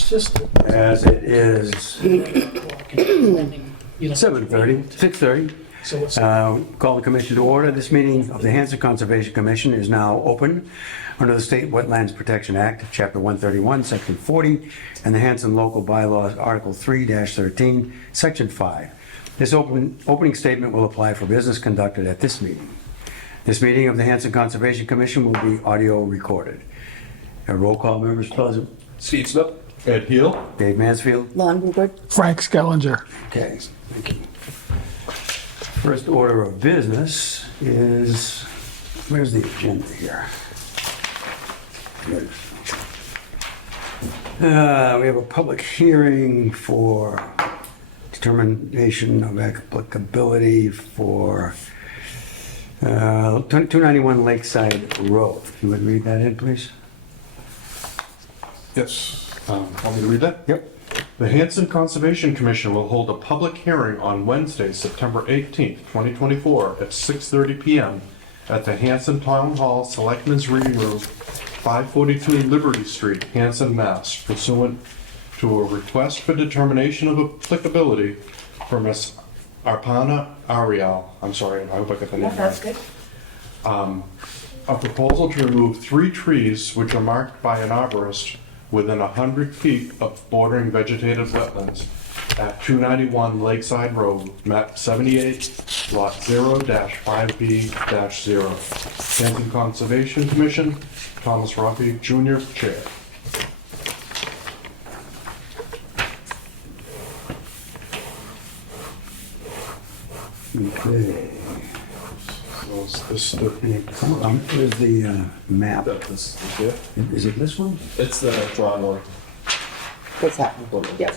persistent. As it is 7:30, 6:30. So it's, Call the commission to order. This meeting of the Hanson Conservation Commission is now open under the State Wetlands Protection Act, Chapter 131, Section 40, and the Hanson Local Bylaws, Article 3-13, Section 5. This opening statement will apply for business conducted at this meeting. This meeting of the Hanson Conservation Commission will be audio recorded. Roll call, members present. Steve Smith. Ed Hill. Dave Mansfield. Lon Woodward. Frank Skellinger. Okay, thank you. First order of business is, where's the agenda here? Here it is. We have a public hearing for determination of applicability for 291 Lakeside Road. If you would read that in, please. Yes. Want me to read that? Yep. The Hanson Conservation Commission will hold a public hearing on Wednesday, September 18th, 2024 at 6:30 p.m. at the Hanson Town Hall Selectmen's Reading Room, 542 Liberty Street, Hanson, Mass. Pursuant to a request for determination of applicability for Ms. Arpana Ariel. I'm sorry, I hope I got the name right. That's good. A proposal to remove 3 trees which are marked by an arborist within 100 feet of bordering vegetated wetlands at 291 Lakeside Road, map 78, lot 0-5B-0. Hanson Conservation Commission, Thomas Roffey Jr., Chair. Okay. So is this the, Where's the map? This is it. Is it this one? It's the drawn one. What's that? Yep.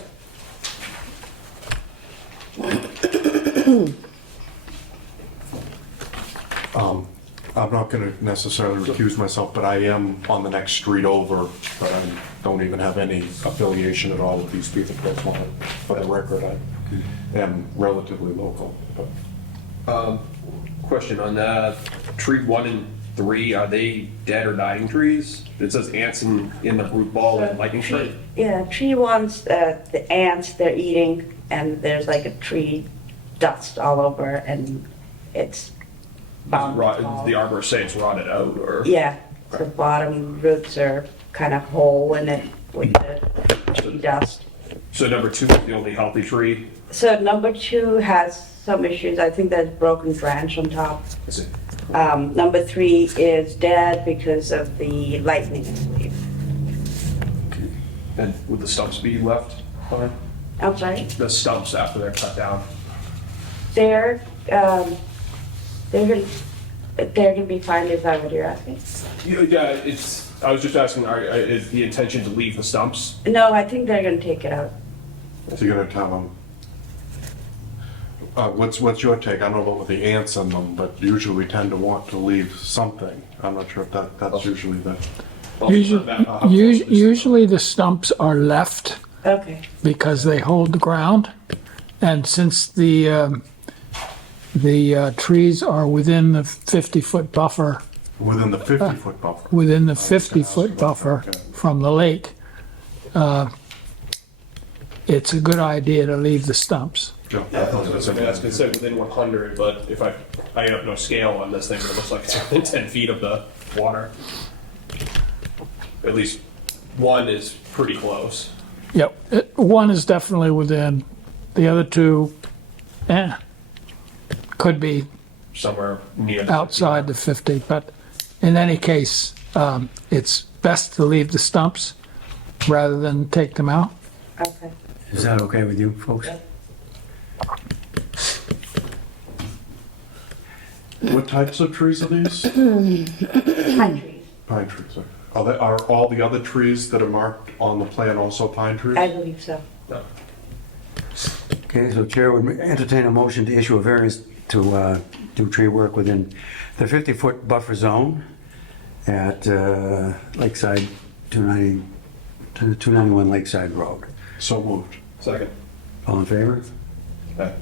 I'm not going to necessarily recuse myself, but I am on the next street over, but I don't even have any affiliation at all with these people. That's one, for the record, I am relatively local. But Question on that. Tree 1 and 3, are they dead or dying trees? It says Hanson in the root ball and lightning strike. Yeah, tree ones, the ants, they're eating, and there's like a tree dust all over, and it's bound to fall. The arborist say it's rotted out, or? Yeah, the bottom roots are kind of whole in it with the tree dust. So number 2 is the only healthy tree? So number 2 has some issues. I think there's broken branch on top. Is it? Number 3 is dead because of the lightning, I believe. And would the stumps be left fine? I'm sorry? The stumps after they're cut down? They're gonna be fine, is that what you're asking? Yeah, I was just asking, is the intention to leave the stumps? No, I think they're gonna take it out. so you're going to tell them, what's your take? I don't know about the ants in them, but usually we tend to want to leave something. I'm not sure if that's usually the... Usually the stumps are left Okay. because they hold the ground. And since the trees are within the 50-foot buffer, Within the 50-foot buffer. within the 50-foot buffer Okay. from the lake, it's a good idea to leave the stumps. Yeah, I was gonna say within 100, but if I have no scale on this thing, but it looks like it's within 10 feet of the water. At least 1 is pretty close. Yep, one is definitely within, the other 2, could be Somewhere near. outside the 50, but in any case, it's best to leave the stumps rather than take them out. Okay. Is that okay with you, folks? What types of trees are these? Pine trees. Pine trees. Are all the other trees that are marked on the plan also pine trees? I believe so. Okay, so Chair would entertain a motion to issue a variance to do tree work within the 50-foot buffer zone at Lakeside, 291 Lakeside Road. So moved. Second. All in favor? Okay.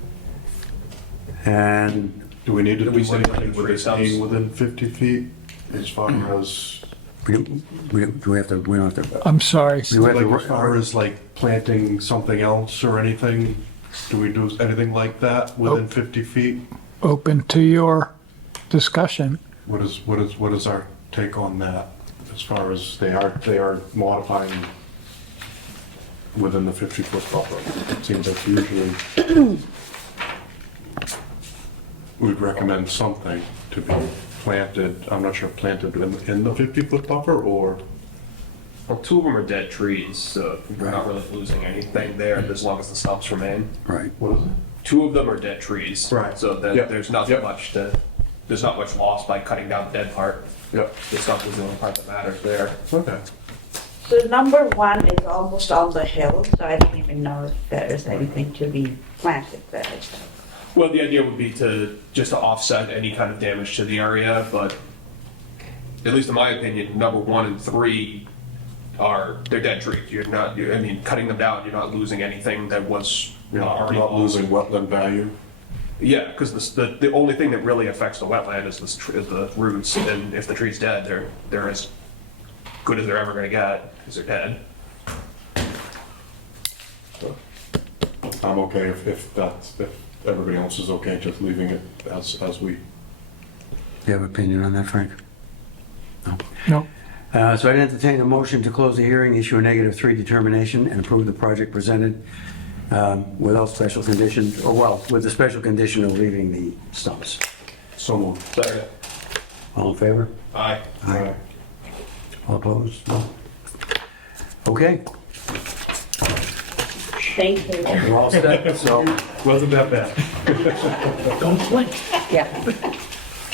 And Do we need to Did do we say anything nothing with with the stumps? being within 50 feet as far as Do we have to, we don't have to, I'm sorry. do we have Like as far to, as like planting something else or anything, do we do anything like that within 50 feet? Open to your discussion. What is our take on that? As far as they are modifying within the 50-foot buffer. It seems like usually we'd recommend something to be planted, I'm not sure, planted in the 50-foot buffer or, Well, two of them are dead trees, so we're not really losing anything there as long as the stumps remain. right, what is it? Two of them are dead trees. Right. So that Yep. there's nothing Yep. much to, there's not much loss by cutting down the dead part. Yep. The stump is the only part that matters there. Okay. So number one is almost on the hill, so I don't even know if there is anything to be planted there. Well, the idea would be just to offset any kind of damage to the area, but at least in my opinion, number 1 and 3 they're dead trees. I mean, cutting them down, you're not losing anything that was You're already not lost. losing wetland value. Yeah, because the only thing that really affects the wetland is the roots, and if the tree's dead, they're as good as they're ever gonna get, because they're dead. I'm okay if everybody else is okay, just leaving it as we. do you have an opinion on that, Frank? No. So I'd entertain a motion to close the hearing, issue a -3 determination, and approve the project presented without special conditions, or well, with the special condition of leaving the stumps. So moved. Second. All in favor? Aye. Aye. All opposed? No? Okay, Thank you. we're all set, so Wasn't that bad. Yeah.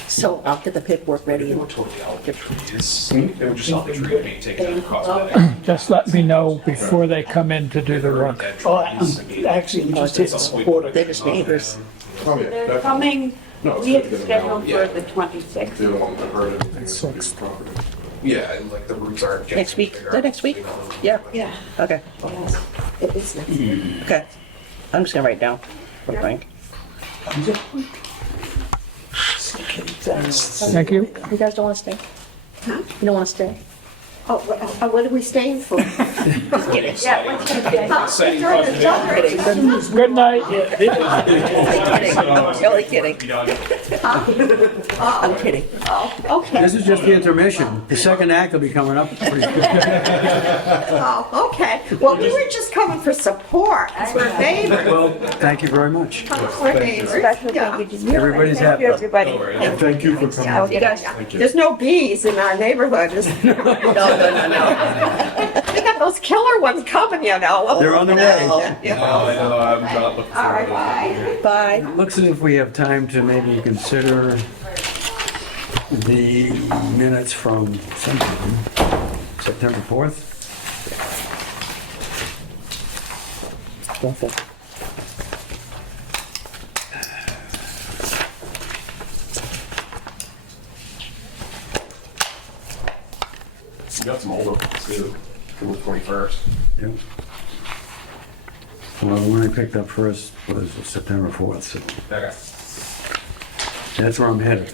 So I'll get the paperwork ready They and were totally out the trees. They were just out the tree being taken across the lake. Just let me know before they come in to do the work. Dead Oh, trees. I mean, actually, Oh, just hit support. they're just neighbors. They're coming, No, we have it's scheduled Yeah. for the 26th. The other one that hurt anything. Yeah, and like the roots aren't. getting Next week? bigger. Is that next week? Yeah, Yeah. okay, Yes, it is next week. okay. I'm just gonna write it down for Frank. Thank you. You guys don't wanna stay? You don't wanna stay? Oh, what are we staying for? Just kidding. Setting conservation. Good night. I'm totally kidding. I'm kidding. Okay, this is just the intermission. The second act will be coming up pretty soon. oh, okay. Well, we were just coming for support. We're neighbors. Well, thank you very much. We're neighbors. Special Yeah. thank you to you. Everybody's Thank happy. you, everybody. Don't worry. And thank you for coming. Yeah, You guys- There's no bees in our neighborhood. No. We got those killer ones coming, you know. They're on the way. Yeah. I know, I'm not looking All right, forward to it. bye. Bye. Looks as if we have time to maybe consider the minutes from sometime, September 4th. You got some older ones too, from the 21st. Yep. Well, the one I picked up first was September 4th, so Okay. that's where I'm headed.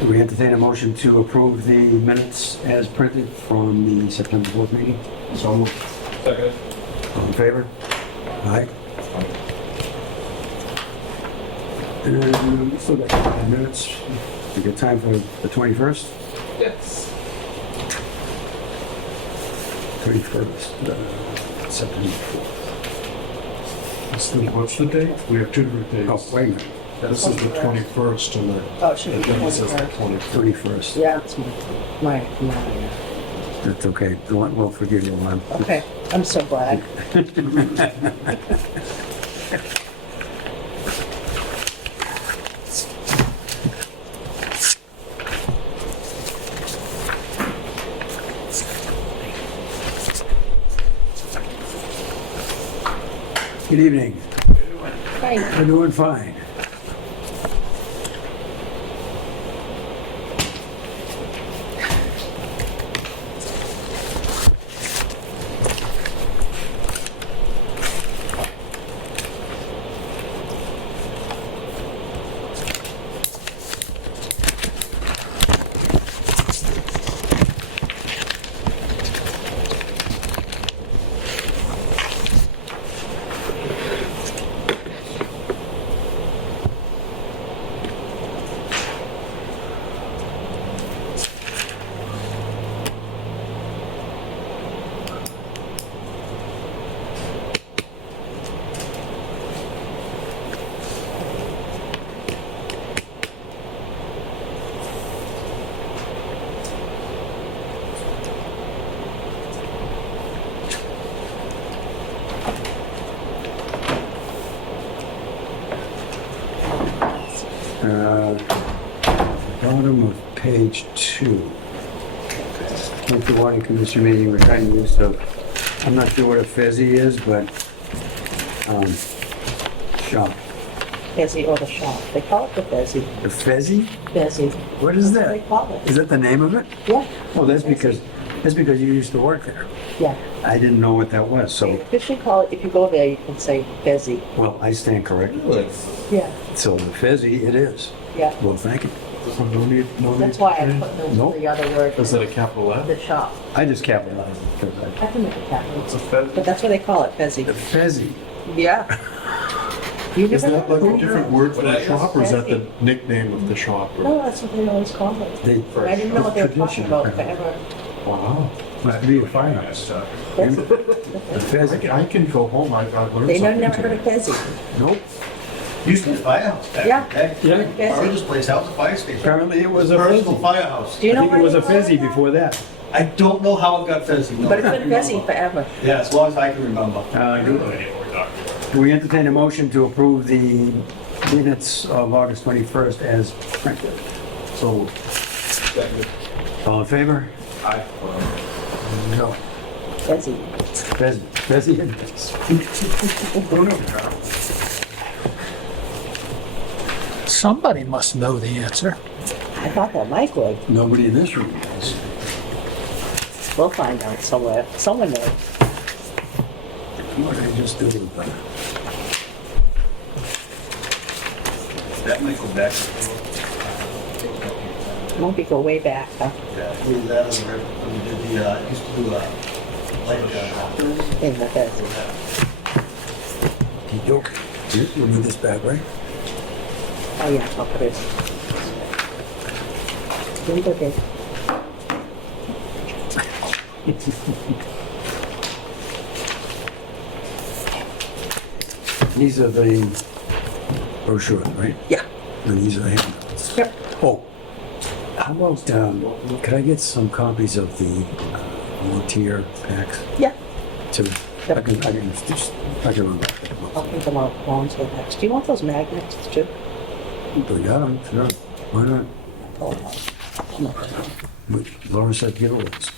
Do we entertain a motion to approve the minutes as printed from the September 4th meeting? So moved. Second. All in favor? Aye. And so that's 5 minutes. We got time for the 21st? Yes. 21st, September 4th. What's the date? We have two different dates. Oh, wait a minute. This is the 21st, and Oh, it should be the agenda says the 21st. 31st. Yeah, it's my. That's okay. We'll forgive you, Lon. Okay, I'm so glad. Good evening. Right. We're doing fine. Bottom of page 2. Winter Water Commission meeting regarding use of, I'm not sure what a fezzy is, but, shop. Fezzy or the shop. They call it the Fezzy. The fezzy? Fezzy. What is That's what that? they call it. Is that the name of it? Yeah. Oh, that's because you used to work there. Yeah. I didn't know what that was, They so, officially call it, if you go there, you can say Fezzy. well, I stand corrected. Yeah. So the fezzy it is. Yeah. Well, thank you. So no need That's why I change? put Nope. the other word. Is it a capital F? The shop. I just capitalized it because I can make a capital. It's a Fed. But that's what they call it, Fezzy. the fezzy. Yeah. You Is never that like a heard different of word for What a is shop, or is that the Fezzy? nickname of the shop? or- No, that's what they always call it. They, I didn't know what they were talking Tradition. about forever. Wow. Might be a firehouse. That's- The fezzy. I can go home, I've learned They something. never heard of Fezzy. Nope. Used to be a firehouse back Yeah. in the day. Yeah. Fezzy. This place, that was a fire station. Apparently it was a Personal fezzy. firehouse. Do you know I think it was a where fezzy before that. I don't know how it got fizzy. no. But it's been Fezzy forever. Yeah, as long as I can remember. Do we entertain a motion to approve the minutes of August 21st as printed? So, All in favor? Aye. No. Fezzy. Fezzy. Fezzy it is. Somebody must know the answer. I thought that Mike would. Nobody in this room does. We'll find out somewhere. Someone knows. What did I just do with that? That might go back. Won't be go way back, huh? Yeah, we did that when we did the, used to do, like, In the Fezzy. You need this back, right? Oh, yeah, I'll put it. Really okay. These are the brochure, right? Yeah. And these are the handouts. Yep. Oh, how about, could I get some copies of the volunteer packs Yeah. too? I can remember. I'll print them out volunteer next. Do you want those magnets too? Yeah, sure. Why not? Oh, But Laura said giveaways.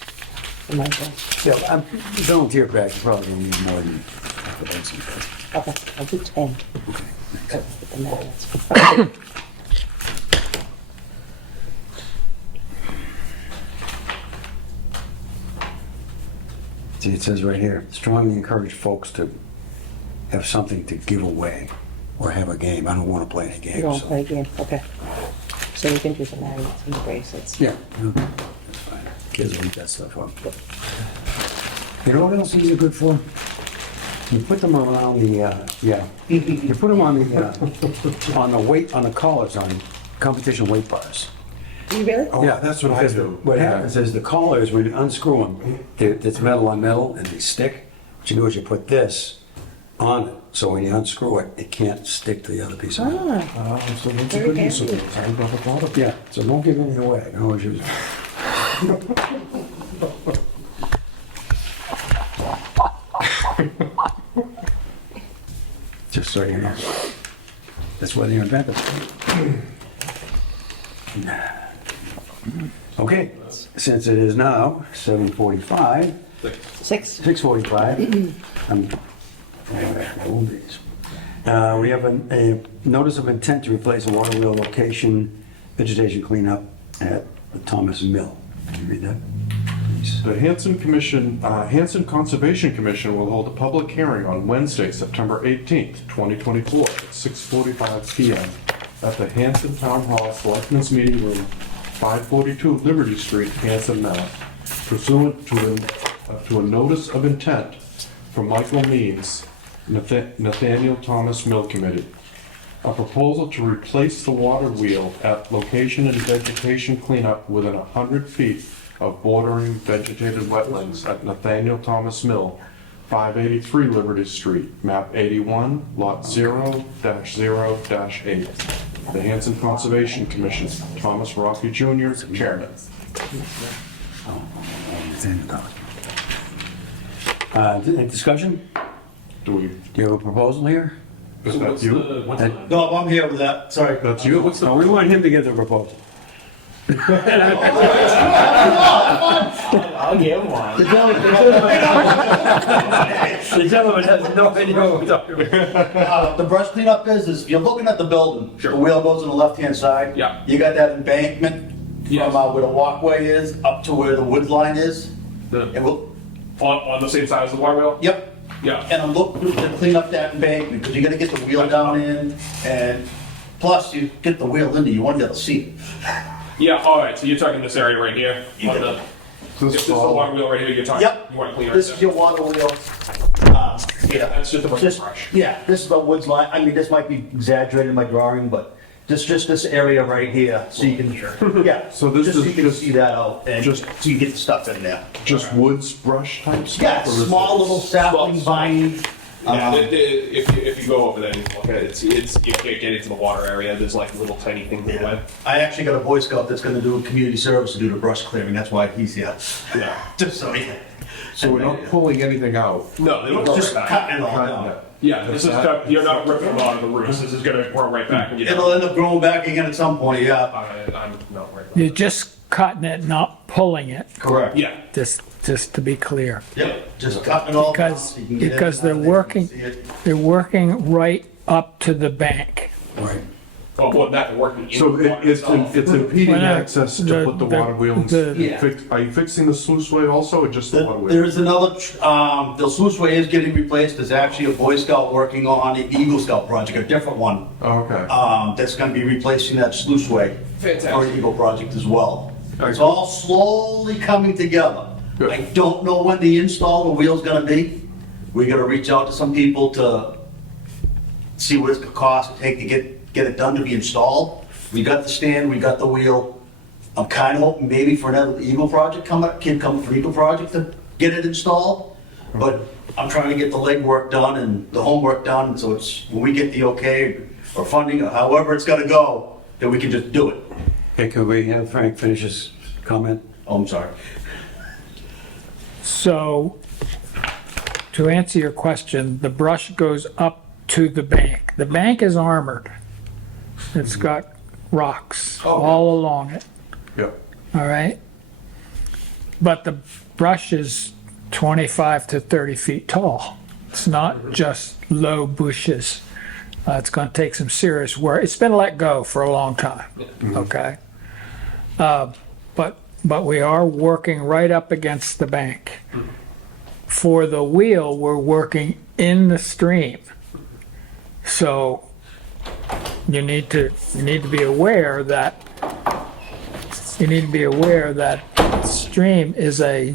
no. Okay, Yeah, volunteer packs, you probably don't need more than half a dozen. Okay, I'll do 10. Okay, thanks. With the magnets. See, it says right here, strongly encourage folks to have something to give away or have a game. I don't want to play any You games. don't so- play again? Okay. So you can do the magnets and the bracelets. Yeah, that's fine. Kids will eat that stuff up. You know what else these are good for? You put them around the, you put them on the weight, on the collars on competition weight bars. Do you really? Yeah, that's what I because do. What happens is the collars, when you unscrew them, it's metal on metal and they stick. What you do is you put this on it, so when you unscrew it, it can't stick to the other piece of metal. So that's a good use of those. I never thought of that. Yeah, so don't give anything away. I can always use it. Just so you know. That's why they invented it. Okay, since it is now 7:45, 6:45, we have a notice of intent to replace a water wheel location, vegetation cleanup at the Thomas Mill. Can you read that? Please. The Hanson Conservation Commission will hold a public hearing on Wednesday, September 18th, 2024, at 6:45 PM at the Hanson Town Hall Selectmen's Meeting Room, 542 Liberty Street, Hanson, Mass. Pursuant to a notice of intent from Michael Means, Nathaniel Thomas Mill Committee. A proposal to replace the water wheel at location and vegetation cleanup within 100 feet of bordering vegetated wetlands at Nathaniel Thomas Mill, 583 Liberty Street, map 81, lot 0-0-8. The Hanson Conservation Commission, Thomas Rocky Jr., Chairman. Any discussion? Do Do you have a proposal here? is that you? No, I'm here with that, sorry. That's you? What's No, we want him to give the proposal. I'll give one. The gentleman has no idea what we're talking about. The brush cleanup is you're looking at the building. Sure. The wheel goes on the left-hand side. Yeah. You got that embankment Yes. from where the walkway is up to where the wood line is. The, And we'll, on the same side as the water wheel? yep. Yeah. And I'm looking to clean up that embankment because you gotta get the wheel down in and plus you get the wheel into, you want to be able to see it. Yeah, all right, so you're talking this area right here? Yeah. On the, This if this is the all- water wheel right here, you're talking, Yep. you want to clean right This is there? your water wheel. Yeah. That's just a bunch of Just, brush. yeah, this is the woods line, I mean, this might be exaggerated in my drawing, but just this area right here, so you can, yeah. So this just is so you can just- see that out, and just- so you get the stuff in there. Just woods, brush type stuff? Yeah, or is small it- little sapling Small- vines. Yeah, if you go over there and look at it, it's you can't get into the water area. There's like little tiny things in the way. I actually got a Boy Scout that's gonna do community service to do the brush clearing, that's why he's here. Yeah. Just so, yeah. So we're not pulling anything out? No, they don't go Just right back. cutting it all down. Yeah, this is you're not ripping them out of the roots. This is gonna grow right back. And It'll end up growing back again at some point, yeah. I'm not worried. You're just cutting it, not pulling it, Correct. Yeah. just to be clear. Yep, just cutting it all down. Because- so you can get because it they're out there, you can working- see it. They're working right up to the bank. Right. Oh, well, that working in So the water it's itself. impeding Well, no, access to put the water wheels? the- Are you fixing the sluiceway also, or just the water wheel? There's another, the sluiceway is getting replaced, there's actually a Boy Scout working on the Eagle Scout project, a different one. Oh, okay. That's gonna be replacing that sluiceway. Fantastic. For an Eagle project as well. It's all slowly coming together. Good. I don't know when the install of the wheel's gonna be. We gotta reach out to some people to see what it's gonna cost to take to get it done to be installed. We got the stand, we got the wheel. I'm kinda hoping maybe for another Eagle project kid coming for Eagle project to get it installed. But I'm trying to get the legwork done and the homework done, so it's, when we get the okay or funding, or however it's gonna go, then we can just do it. Okay, could we have Frank finish his comment? Oh, I'm sorry. So, to answer your question, the brush goes up to the bank. The bank is armored. It's got rocks all along it, Yep. all right? But the brush is 25 to 30 feet tall. It's not just low bushes. It's gonna take some serious work. It's been let go for a long time, okay? But we are working right up against the bank. For the wheel, we're working in the stream. So you need to be aware that stream is a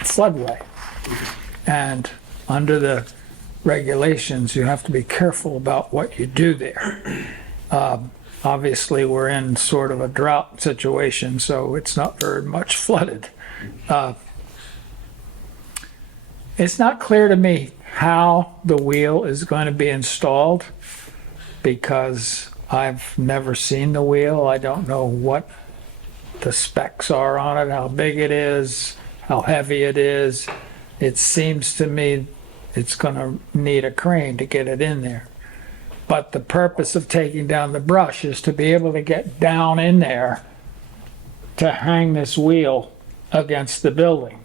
floodway. And under the regulations, you have to be careful about what you do there. Obviously, we're in sort of a drought situation, so it's not very much flooded. It's not clear to me how the wheel is going to be installed because I've never seen the wheel. I don't know what the specs are on it, how big it is, how heavy it is. It seems to me it's going to need a crane to get it in there. But the purpose of taking down the brush is to be able to get down in there to hang this wheel against the building.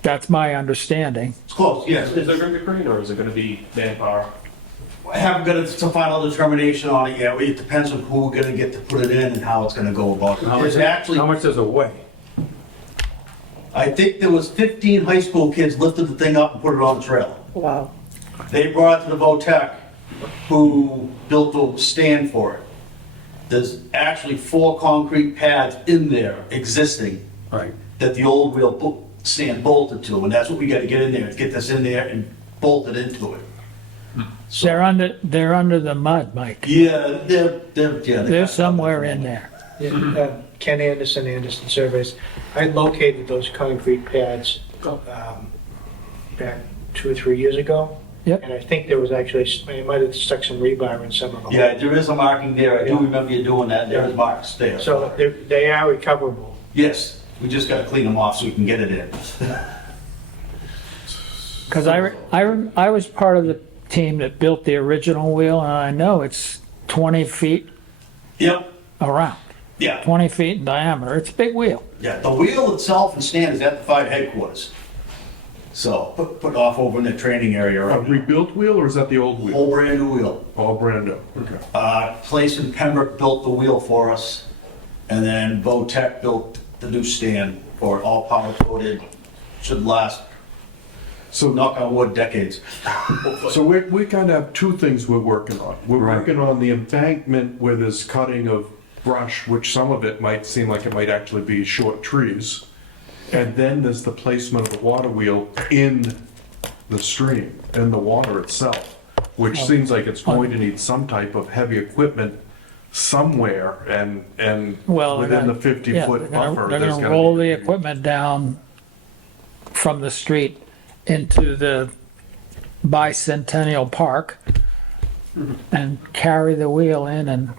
That's my understanding. It's close, yes. Is there gonna be a crane or is it gonna be manpower? I haven't got a final determination on it yet. It depends on who we're gonna get to put it in and how it's gonna go about it. There's actually, How much does it weigh? I think there was 15 high school kids lifted the thing up and put it on the trailer. Wow. They brought it to the VOTEC, who built the stand for it. There's actually 4 concrete pads in there existing Right. that the old wheel stand bolted to, and that's what we gotta get in there, get this in there and bolt it into it. They're under the mud, Mike. Yeah, They're somewhere in there. Ken Anderson, Anderson Surveys. I located those concrete pads back 2 or 3 years ago. Yep. And I think there was actually, I might have stuck some rebar in some of them. Yeah, there is a marking there. I do remember you doing that. There is marks there. So they are recoverable. Yes, we just gotta clean them off so we can get it in. Because I was part of the team that built the original wheel, and I know it's 20 feet Yep, around, yeah, 20 feet in diameter. It's a big wheel. yeah. The wheel itself and stand is at the fire headquarters. So, put off over in the training area. A Right? rebuilt wheel, or is that the old wheel? Whole brand new wheel. All brand new, okay. Place in Pembroke built the wheel for us, and then VOTEC built the new stand for it, all power coated. Should last, So, knock on wood, decades. so we kind of have two things we're working on. We're Right. working on the embankment where there's cutting of brush, which some of it might seem like it might actually be short trees. And then there's the placement of the water wheel in the stream, in the water itself, which seems like it's going to need some type of heavy equipment somewhere and Well, within the yeah, 50-foot buffer. They're there's gonna gotta roll be- the equipment down from the street into the Bicentennial Park and carry the wheel in and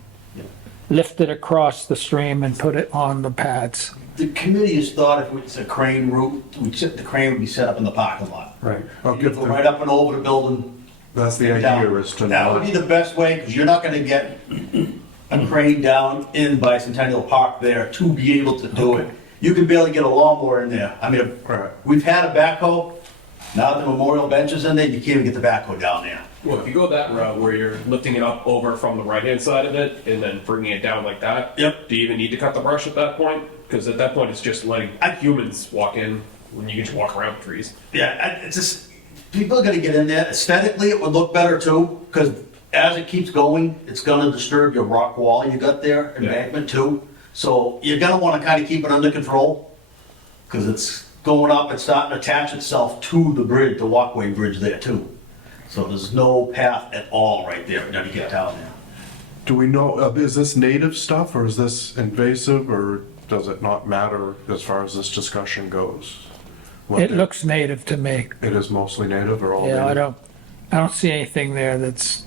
lift it across the stream and put it on the pads. The committee has thought if it's a crane route, the crane would be set up in the parking lot. Right. I'll You get go the- right up and over the building. That's the and down. idea, is to That would not, be the best way, because you're not gonna get a crane down in Bicentennial Park there to be able to do it. You can barely get a lawnmower in there. I mean, Right. we've had a backhoe, now that the memorial bench is in there, you can't even get the backhoe down there. Well, if you go that route where you're lifting it up over from the right-hand side of it and then bringing it down like that. Yep. Do you even need to cut the brush at that point? Because at that point, it's just letting humans walk in when you can just walk around trees. Yeah, it's just, people are gonna get in there. Aesthetically, it would look better too, because as it keeps going, it's gonna disturb your rock wall you got there, embankment too. So you're gonna wanna kinda keep it under control, because it's going up, it's starting to attach itself to the bridge, the walkway bridge there too. So there's no path at all right there, when you get down there. do we know, is this native stuff or is this invasive or does it not matter as far as this discussion goes? What It looks native to me. It is mostly native or all native? Yeah, I don't see anything there that's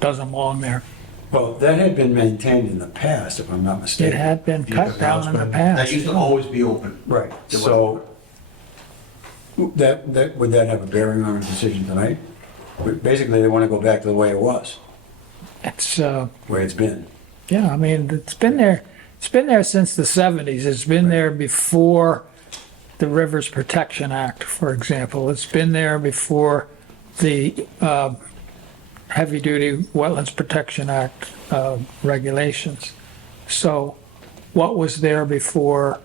doesn't belong there. Well, that had been maintained in the past, if I'm not It mistaken. had been Yeah, cut down in the been- past. That used to always be open. Right, so would that have a bearing on our decision tonight? Basically, they want to go back to the way it was, It's, way it's been. yeah, I mean, it's been there since the 70s. It's been there before the Rivers Protection Act, for example. It's been there before the Heavy Duty Wetlands Protection Act regulations. So what was there before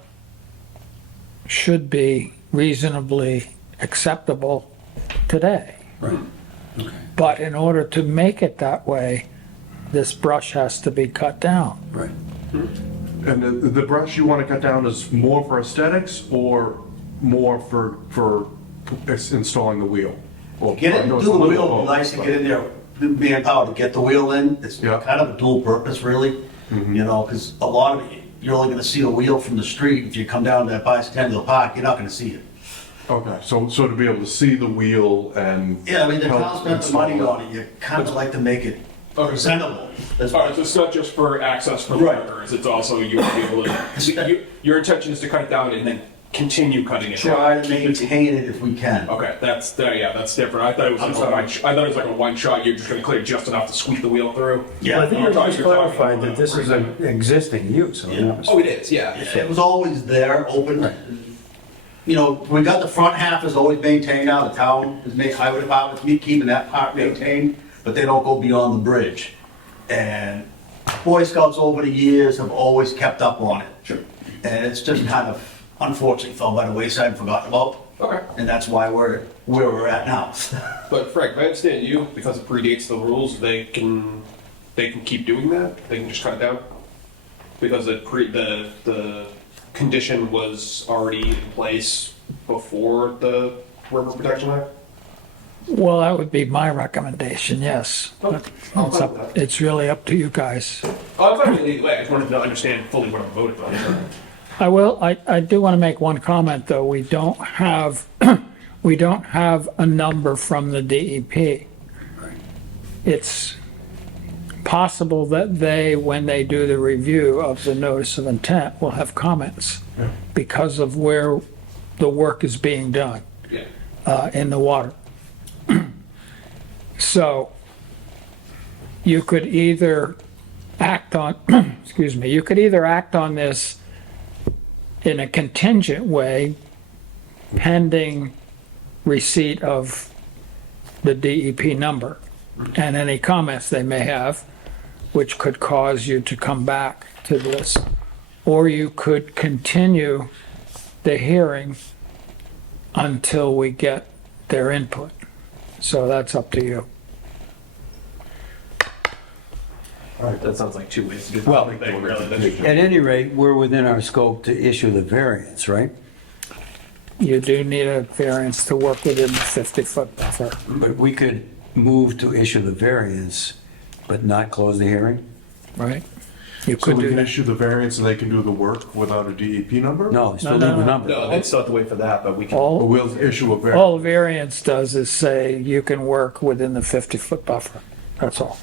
should be reasonably acceptable today. Right. But in order to make it that way, this brush has to be cut down. Right. And the brush you want to cut down is more for aesthetics or more for installing the wheel? Or- Get it, I know do it's the a little wheel, both, nice to but- get in there, manpower to get the wheel in. It's Yeah. kind of a dual purpose, really. You know, because a lot of it, you're only gonna see the wheel from the street. If you come down to that Bicentennial Park, you're not gonna see it. Okay, so to be able to see the wheel and. Yeah, I mean, the help town spent the money install on it, you kind of like to make it Okay. presentable. That's All right, so it's not just for access for Right. workers, it's also you want to be able to, so your intention is to cut it down and then continue cutting it. Try to maintain it if we can. Okay, that's different. I thought it was just I thought it was like a one shot. You're just going to clear just enough to sweep the wheel through. Yeah. I think You're you talking- just you're talking clarified about that this is an existing use. if I'm not Oh, it is. Yeah. It was always there, open. You know, we got the front half is always maintained now, the town, highway department's keeping that part maintained, but they don't go beyond the bridge. And Boy Scouts over the years have always kept up on it. Sure. And it's just kind of unfortunately fell by the wayside and forgotten about. Okay. And that's why we're where we're at now. But Frank, if I understand you, because it predates the rules, they can keep doing that. They can just cut it down because the condition was already in place before the River Protection Act. Well, that would be my recommendation, yes. But it's really up to you guys. Oh, I'm fine with it either way. I just wanted to understand fully what I'm voting on. I do want to make one comment, though. We don't have, we don't have a number from the DEP. It's possible that they, when they do the review of the notice of intent, will have comments because of where the work is being done Yeah. in the water. So you could either act on, excuse me, you could either act on this in a contingent way pending receipt of the DEP number and any comments they may have, which could cause you to come back to this, or you could continue the hearing until we get their input. So that's up to you. All right, that sounds like two ways to do the Well, thing, really. At any rate, we're within our scope to issue the variance, right? You do need a variance to work within the 50-foot buffer. But we could move to issue the variance, but not close the hearing? Right? You So could we do can that. issue the variance and they can do the work without a DEP number? No, still No, need no, the no. number. No, they'd still have to wait for that, but we can. But All, we'll issue a variance. all the variance does is say you can work within the 50-foot buffer. That's all.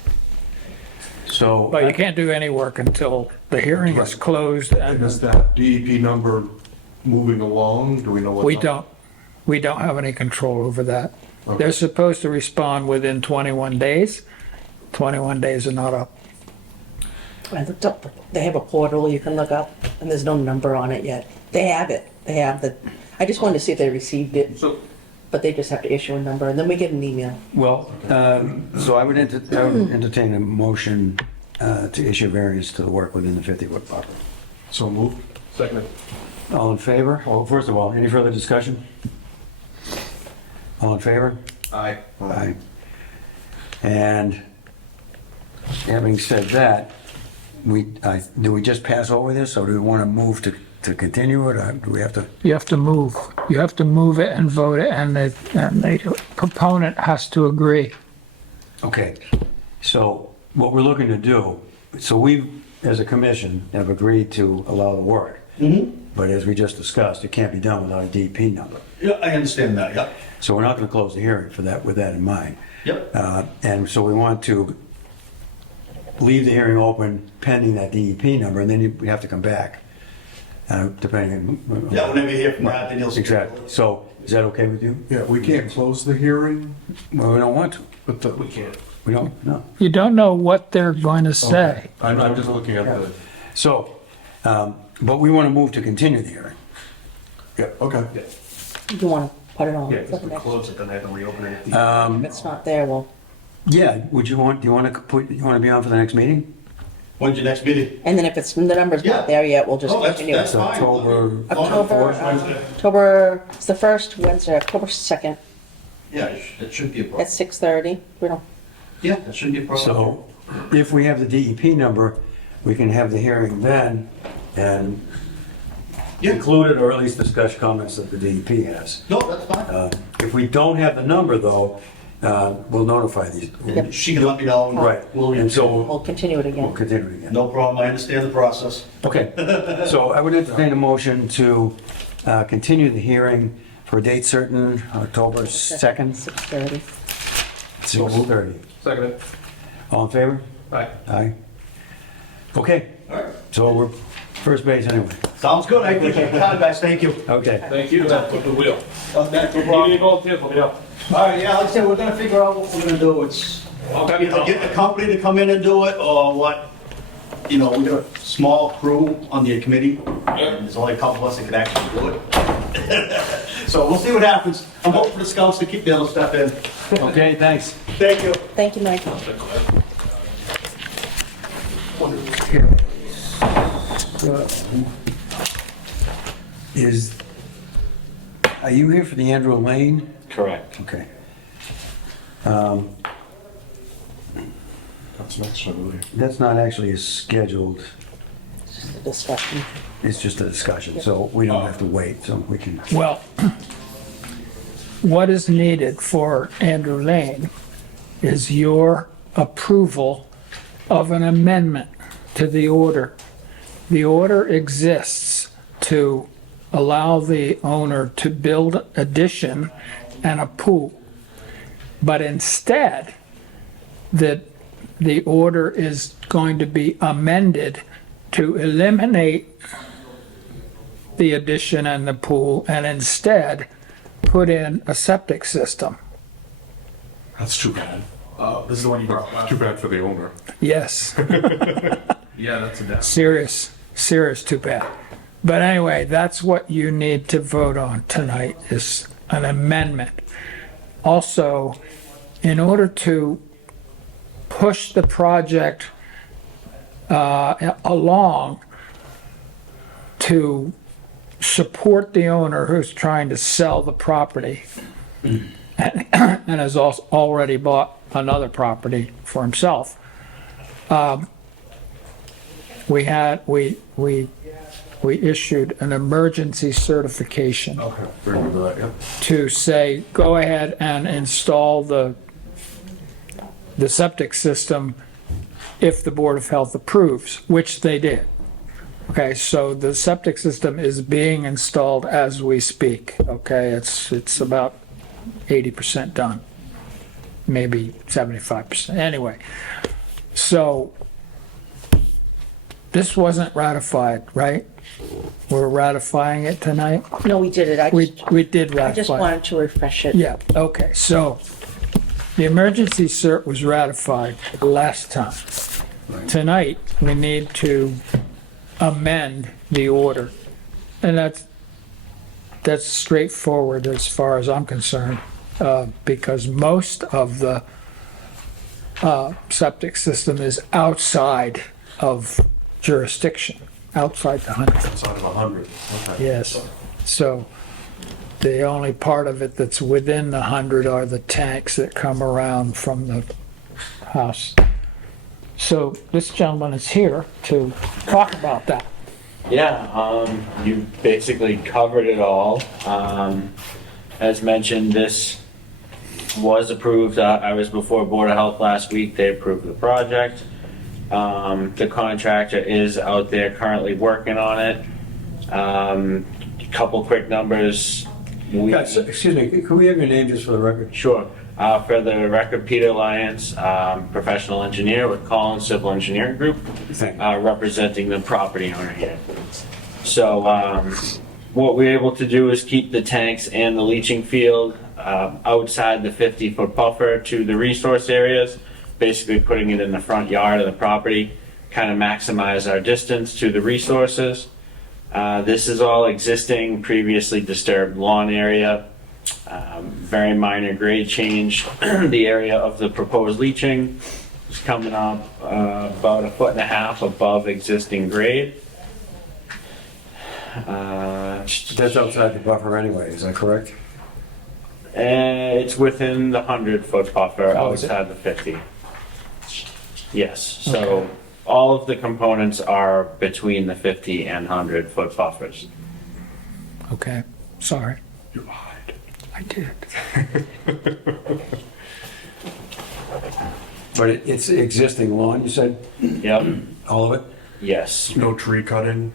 So, But you can't do any work until the hearing is closed And is and that DEP number moving along? Do we know what? we don't have any control over that. Okay. They're supposed to respond within 21 days. 21 days are not up. I looked up, they have a portal you can look up, and there's no number on it yet. They have it, they have the, I just wanted to see if they received it, So, but they just have to issue a number, and then we get an email. well, so I would entertain a motion to issue variance to the work within the 50-foot buffer. So moved. second. All in favor? Well, first of all, any further discussion? All in favor? Aye. Aye. And having said that, do we just pass over this, or do we want to move to continue it, or do we have to? You have to move. You have to move it and vote it, and the proponent has to agree. Okay, so what we're looking to do, so we, as a commission, have agreed to allow the work. But as we just discussed, it can't be done without a DP number. Yeah, I understand that, yeah. So we're not going to close the hearing for that, with that in mind. Yep. And so we want to leave the hearing open pending that DEP number, and then we have to come back, depending on. Yeah, whenever you hear from Brad, then he'll. Exactly. So is that okay with you? Yeah, we can't close the hearing, Well, we don't want to. but the, We can't. We don't, no. You don't know what they're going to say. I'm just looking at the, So, but we want to move to continue the hearing. yeah, okay. You wanna put it on Yeah, for because the we next, close it, then they have to reopen it. if it's not there, well, Yeah, do you want to be on for the next meeting? When's your next meeting? and then if it's, the number's Yeah. not there yet, we'll just Oh, that's, continue. that's it. fine. October. October, Wednesday. October, it's the first Wednesday, October 2nd, Yeah, that shouldn't be a at problem. 6:30. We don't, Yeah, that shouldn't be a problem. So if we have the DEP number, we can have the hearing then and Yeah. include it, or at least discuss comments that the DEP has. No, that's fine. If we don't have the number, though, we'll notify these. Yep. She can let me know. and Right, We'll, and so we'll continue it we'll again. continue it again. no problem, I understand the process. Okay, so I would entertain a motion to continue the hearing for a date certain, October 2nd, 6:30. 6:30. Second. All in favor? Aye. Aye. Okay, so we're first base anyway. Sounds good, I appreciate your time, guys, thank you. Okay. Thank you. With the wheel. All volunteers, let me know. right, yeah, like I said, we're gonna figure out what we're gonna do, it's either get the company to come in and do it, or what, you know, we got a small crew on the committee, and there's only a couple of us that can actually do it. So we'll see what happens, I'm hoping for the scouts to keep the other stuff in. Okay, thanks. Thank you. Thank you, Mike. Are you here for the Andrew Lane? Correct. Okay. That's next, I believe. That's not actually scheduled, Discussion. it's just a discussion, so we don't have to wait, so we can. Well, what is needed for Andrew Lane is your approval of an amendment to the order. The order exists to allow the owner to build addition and a pool. But instead, the order is going to be amended to eliminate the addition and the pool and instead put in a septic system. That's too bad. This is the one you brought up. Too bad for the owner. Yes, Yeah, that's a death. serious too bad. But anyway, that's what you need to vote on tonight is an amendment. Also, in order to push the project along to support the owner who's trying to sell the property and has also already bought another property for himself. We issued an emergency certification Okay, very good with that, yeah. to say, go ahead and install the septic system if the Board of Health approves, which they did. Okay, so the septic system is being installed as we speak, okay? It's about 80% done, maybe 75%, anyway. So this wasn't ratified, right? We're ratifying it tonight? No, we did it. We did I just ratify it. wanted to refresh it. Yeah, okay, so the emergency cert was ratified last time. Tonight, we need to amend the order. And that's straightforward as far as I'm concerned, because most of the septic system is outside of jurisdiction, outside the 100. Outside of 100, okay. Yes, so the only part of it that's within the 100 are the tanks that come around from the house. So this gentleman is here to talk about that. Yeah, you basically covered it all. As mentioned, this was approved. I was before Board of Health last week. They approved the project. The contractor is out there currently working on it. Couple quick numbers. Excuse me, can we have your name just for the record? Sure. For the record, Peter Lyons, professional engineer with Collins Civil Engineering Group, Thank you. representing the property owner here. So what we're able to do is keep the tanks and the leaching field outside the 50-foot buffer to the resource areas, basically putting it in the front yard of the property, kind of maximize our distance to the resources. This is all existing, previously disturbed lawn area. Very minor grade change. The area of the proposed leaching is coming up about 1.5 feet above existing grade. That's outside the buffer anyway, is that correct? And it's within the 100-foot buffer Oh, is it? outside the 50. Yes, so all of the components are between the 50 and 100-foot buffers. Okay, sorry, You lied. I did. But it's existing lawn, you said, Yep, all of it? yes. No tree cutting?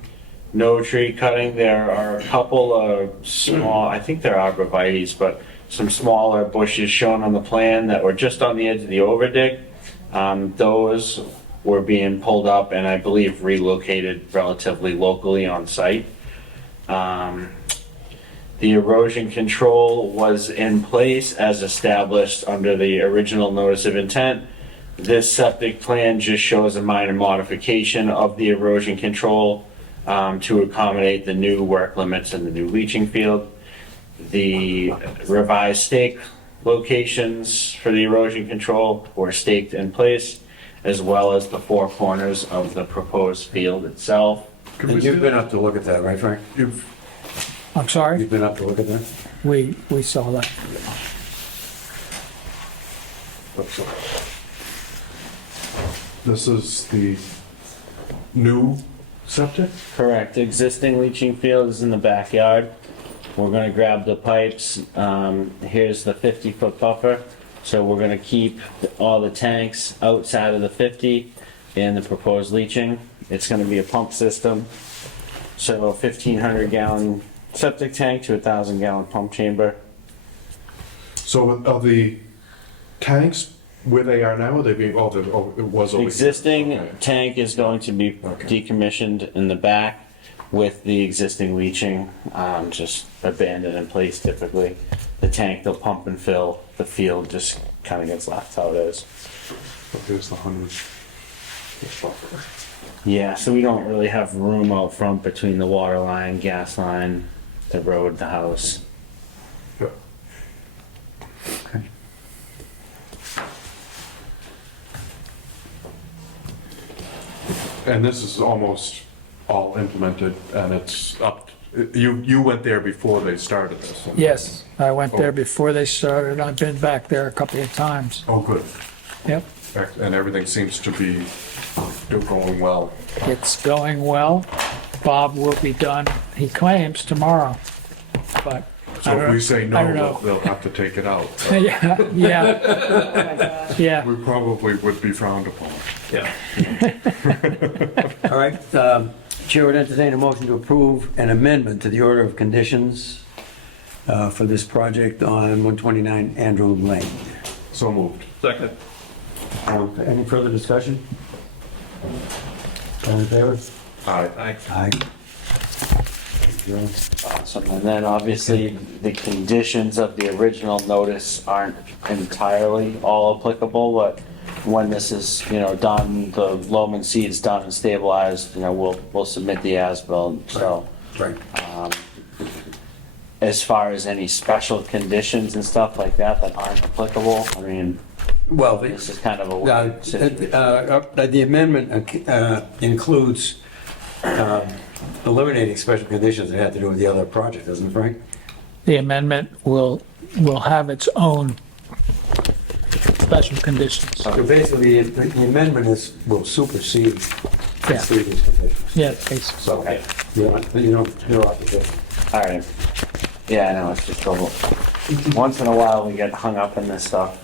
no tree cutting. There are a couple of small, I think they're arborvitaes, but some smaller bushes shown on the plan that were just on the edge of the overdig. Those were being pulled up and I believe relocated relatively locally on site. The erosion control was in place as established under the original notice of intent. This septic plan just shows a minor modification of the erosion control to accommodate the new work limits and the new leaching field. The revised stake locations for the erosion control were staked in place, as well as the four corners of the proposed field itself. And you've been up to look at that, right, Frank? I'm sorry, You've been up to look at that? we saw that. This is the new septic? Correct. Existing leaching field is in the backyard. We're gonna grab the pipes. Here's the 50-foot buffer. So we're gonna keep all the tanks outside of the 50 and the proposed leaching. It's gonna be a pump system. So a 1,500 gallon septic tank to a 1,000 gallon pump chamber. So are the tanks where they are now, are they being, it was over here? Existing Okay. tank is going to be decommissioned in the back with the existing leaching, just abandoned in place typically. The tank, they'll pump and fill, the field just kind of gets left how it is. There's the 100. Yeah, so we don't really have room out front between the water line, gas line, the road, the house. Yeah. Okay. And this is almost all implemented and it's up, you went there before they started this? Yes, I went there before they started. I've been back there a couple of times. Oh, good. Yep, And everything seems to be going well. it's going well. Bob will be done, he claims, tomorrow, but I So if don't- we say I no, don't know. they'll have to take it out. Yeah, yeah, yeah. We probably would be frowned upon. Yeah. All right, Chair would entertain a motion to approve an amendment to the order of conditions for this project on 129 Andrew Lane. So moved. Second. Any further discussion? All in favor? Aye. Aye. Aye. Awesome. And then obviously the conditions of the original notice aren't entirely all applicable, but when this is, done, the loam and seed's done and stabilized, we'll submit the as-built. So, Right. as far as any special conditions and stuff like that that aren't applicable, I mean, Well, this is kind of a the weird situation. the amendment includes eliminating special conditions that had to do with the other project, doesn't it, Frank? The amendment will have its own special conditions. So basically, the amendment will supersede Yeah. these conditions. Yeah, basically. So, Okay. you're off the hook. All right. Yeah, I know, it's just trouble. Once in a while, we get hung up in this stuff,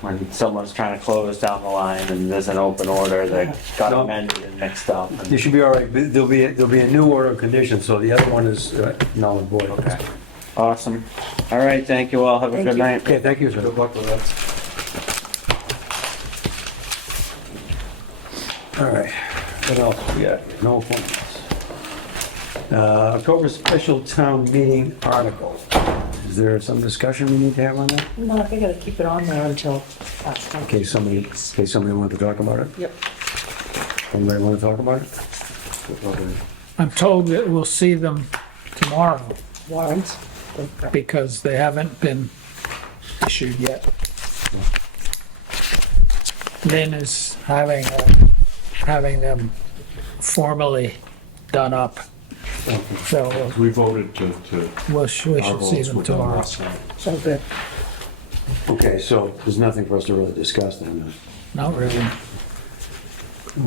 when someone's trying to close down the line and there's an open order that got No. amended and mixed up. You should be all right. There'll be a new order of conditions, so the other one is null and void. Okay. Awesome. All right, thank you all. Have a Thank good you. night. Okay, thank you, sir. Good luck with that. All right, what else we got? No appointments. October special town meeting article. Is there some discussion we need to have on that? No, I think I gotta keep it on there until. In case somebody wanted to talk about it? Yep. Anybody want to talk about it? I'm told that we'll see them tomorrow Warrants. because they haven't been issued yet. Lynn is having them formally done up. So We voted to, we our should see votes them were done tomorrow. last night. So good. Okay, so there's nothing for us to really discuss then. Not really.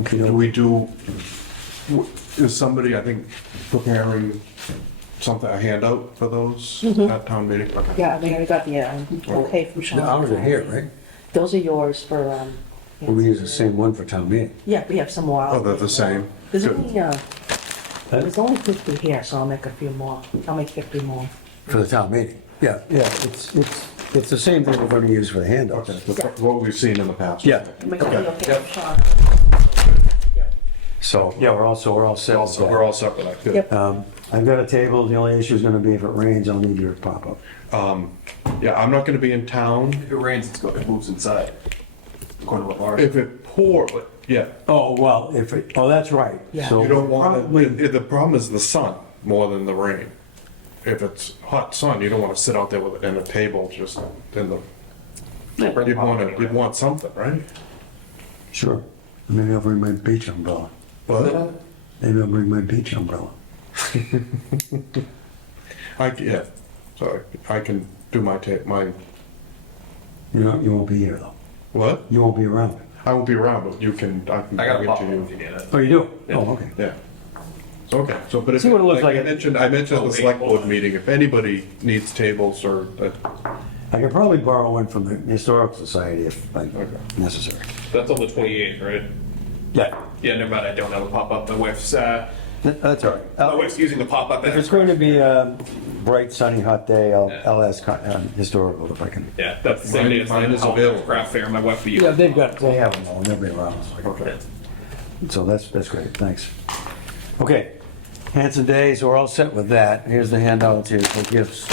Okay, Do we is somebody, I think, preparing something, a handout for those at town meeting? Okay. Yeah, I mean, I got the, okay from Sean. The hours are here, right? Those are yours for, Well, we use the same one for town meeting. yeah, we have some more. Oh, they're the same? There's Good. only, There's only 50 here, so I'll make a few more. I'll make 50 more. For the town meeting? Yeah, it's the same thing we're gonna use for the handouts. What we've seen in the past. Yeah, Make a Yep. shot. so, yeah, we're all set with that. We're all set with that. Good. Yep. I've got a table, the only issue is gonna be if it rains, I'll need your pop-up. Yeah, I'm not gonna be in town. If it rains, it moves inside. According to what Laura If it pours, yeah. Oh, well, that's right. Yeah. So You don't probably- want, the problem is the sun more than the rain. If it's hot sun, you don't wanna sit out there with, in a table just in the, you'd want something, right? Sure, maybe I'll bring my beach umbrella. But, Maybe I'll bring my beach umbrella. yeah, so I can do my, You won't be here though. what? You won't be around. I will be around, but I can I got bring a it pop to if you. you need it. Oh, you do? Yeah. Oh, okay. Yeah. Okay, so, but if. See what it looks I like. mentioned at the select board meeting, if anybody needs tables or, I could probably borrow one from the Historical Society if necessary. That's on the 28th, right? Yeah, Yeah, never mind, I don't have a pop-up. The wife's, that's all right. my wife's using the pop-up. If it's going to be a bright, sunny, hot day, I'll ask Historical if I can. Yeah, that's the same day as Mine the is available. craft fair. My wife will be. They have them all, they'll be around. okay. So that's great, thanks. Okay, Hanson Day, so we're all set with that. Here's the handout here for gifts.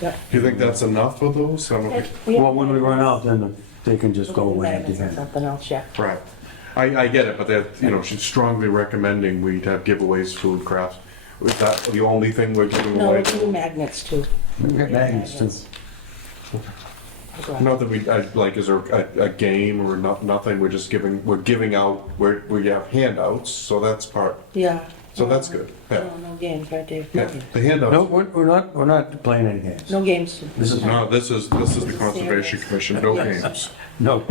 Do you think that's enough for those? I don't think- Well, when we run out, then they can just go away empty handed. Something else, yeah. Right. I get it, but that, she's strongly recommending we have giveaways, food, crafts. Is that the only thing we're giving No, away? we can do magnets too. We can get magnets too. Not that is there a game or nothing, we're giving out, we have handouts, so that's part, Yeah. so that's good. Yeah. No games, right, Dave? No Yeah, games. the handouts. No, we're not playing any games. No games. This is No, this is the Conservation Commission, no games. No.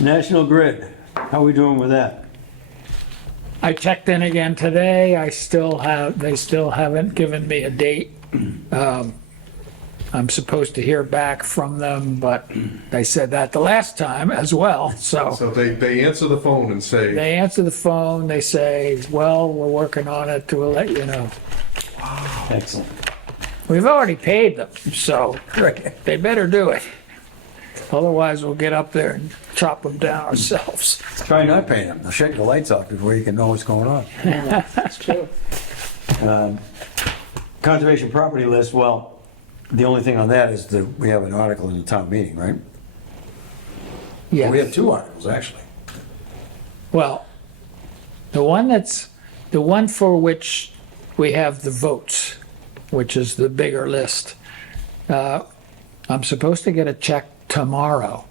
National Grid, how are we doing with that? I checked in again today. They still haven't given me a date. I'm supposed to hear back from them, but they said that the last time as well, so. So they answer the phone and say, They answer the phone, they say, well, we're working on it, we'll let you know. Excellent. We've already paid them, so they better do it. Otherwise, we'll get up there and chop them down ourselves. Try not paying them. They'll shut your lights off before you can know what's going on. That's true. Conservation property list, well, the only thing on that is that we have an article in the town meeting, right? Yeah. We have two articles, actually. Well, the one for which we have the votes, which is the bigger list, I'm supposed to get a check tomorrow.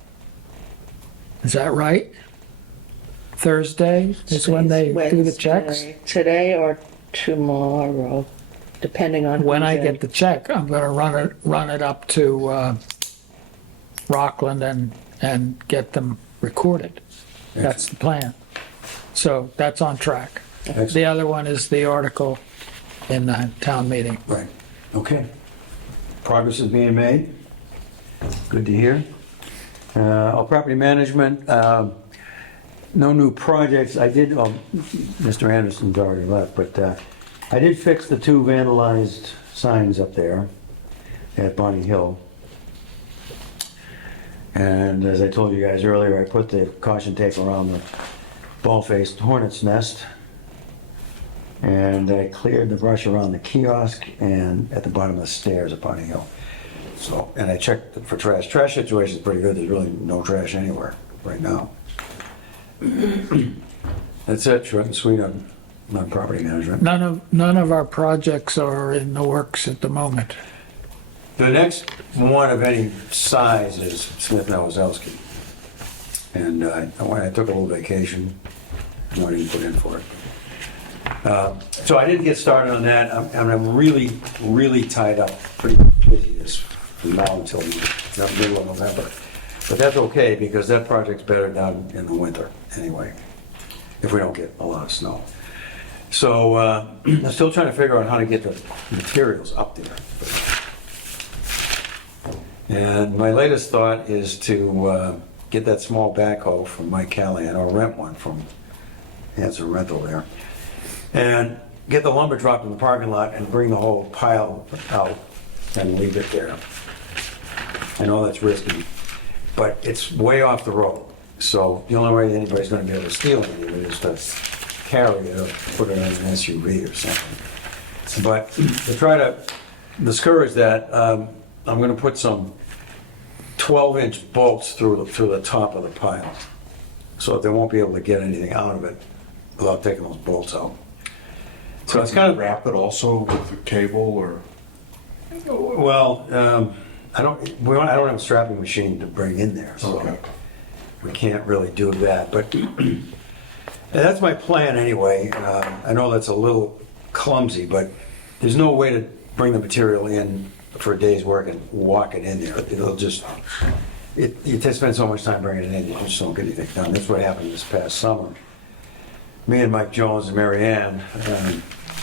Is that right? Thursday is when they do the checks? Today or tomorrow, depending on. When I who's in. get the check, I'm gonna run it up to Rockland and get them recorded. That's the plan. So that's on track. The other one is the article in the town meeting. Right, okay. Progress is being made. Good to hear. Our property management, no new projects. I did, Mr. Anderson's already left, but I did fix the two vandalized signs up there at Bonnie Hill. And as I told you guys earlier, I put the caution tape around the ball-faced hornet's nest. And I cleared the brush around the kiosk and at the bottom of the stairs at Bonnie Hill. So, and I checked for trash. Trash situation is pretty good. There's really no trash anywhere right now. That's it, short and sweet on property management. None of our projects are in the works at the moment. The next one of any size is Smith Nowazowski. And when I took a little vacation, I didn't put in for it. So I didn't get started on that. I'm really, really tied up, pretty busy from now until the middle of November. But that's okay, because that project's better done in the winter anyway, if we don't get a lot of snow. So I'm still trying to figure out how to get the materials up there. And my latest thought is to get that small backhoe from Mike Callahan, or rent one from Hanson rental there. And get the lumber dropped in the parking lot and bring the whole pile out and leave it there. I know that's risky, but it's way off the road. So the only way anybody's gonna be able to steal any of it is to carry it or put it in an SUV or something. But to try to discourage that, I'm gonna put some 12-inch bolts through the top of the pile, so that they won't be able to get anything out of it without taking those bolts out. So it's kind of, Wrap it also with the cable or? well, I don't have a strapping machine to bring in there, so Okay. we can't really do that. But and that's my plan anyway. I know that's a little clumsy, but there's no way to bring the material in for a day's work and walk it in there. It'll just, you just spend so much time bringing it in, you just don't get anything done. That's what happened this past summer. Me and Mike Jones and Mary Ann,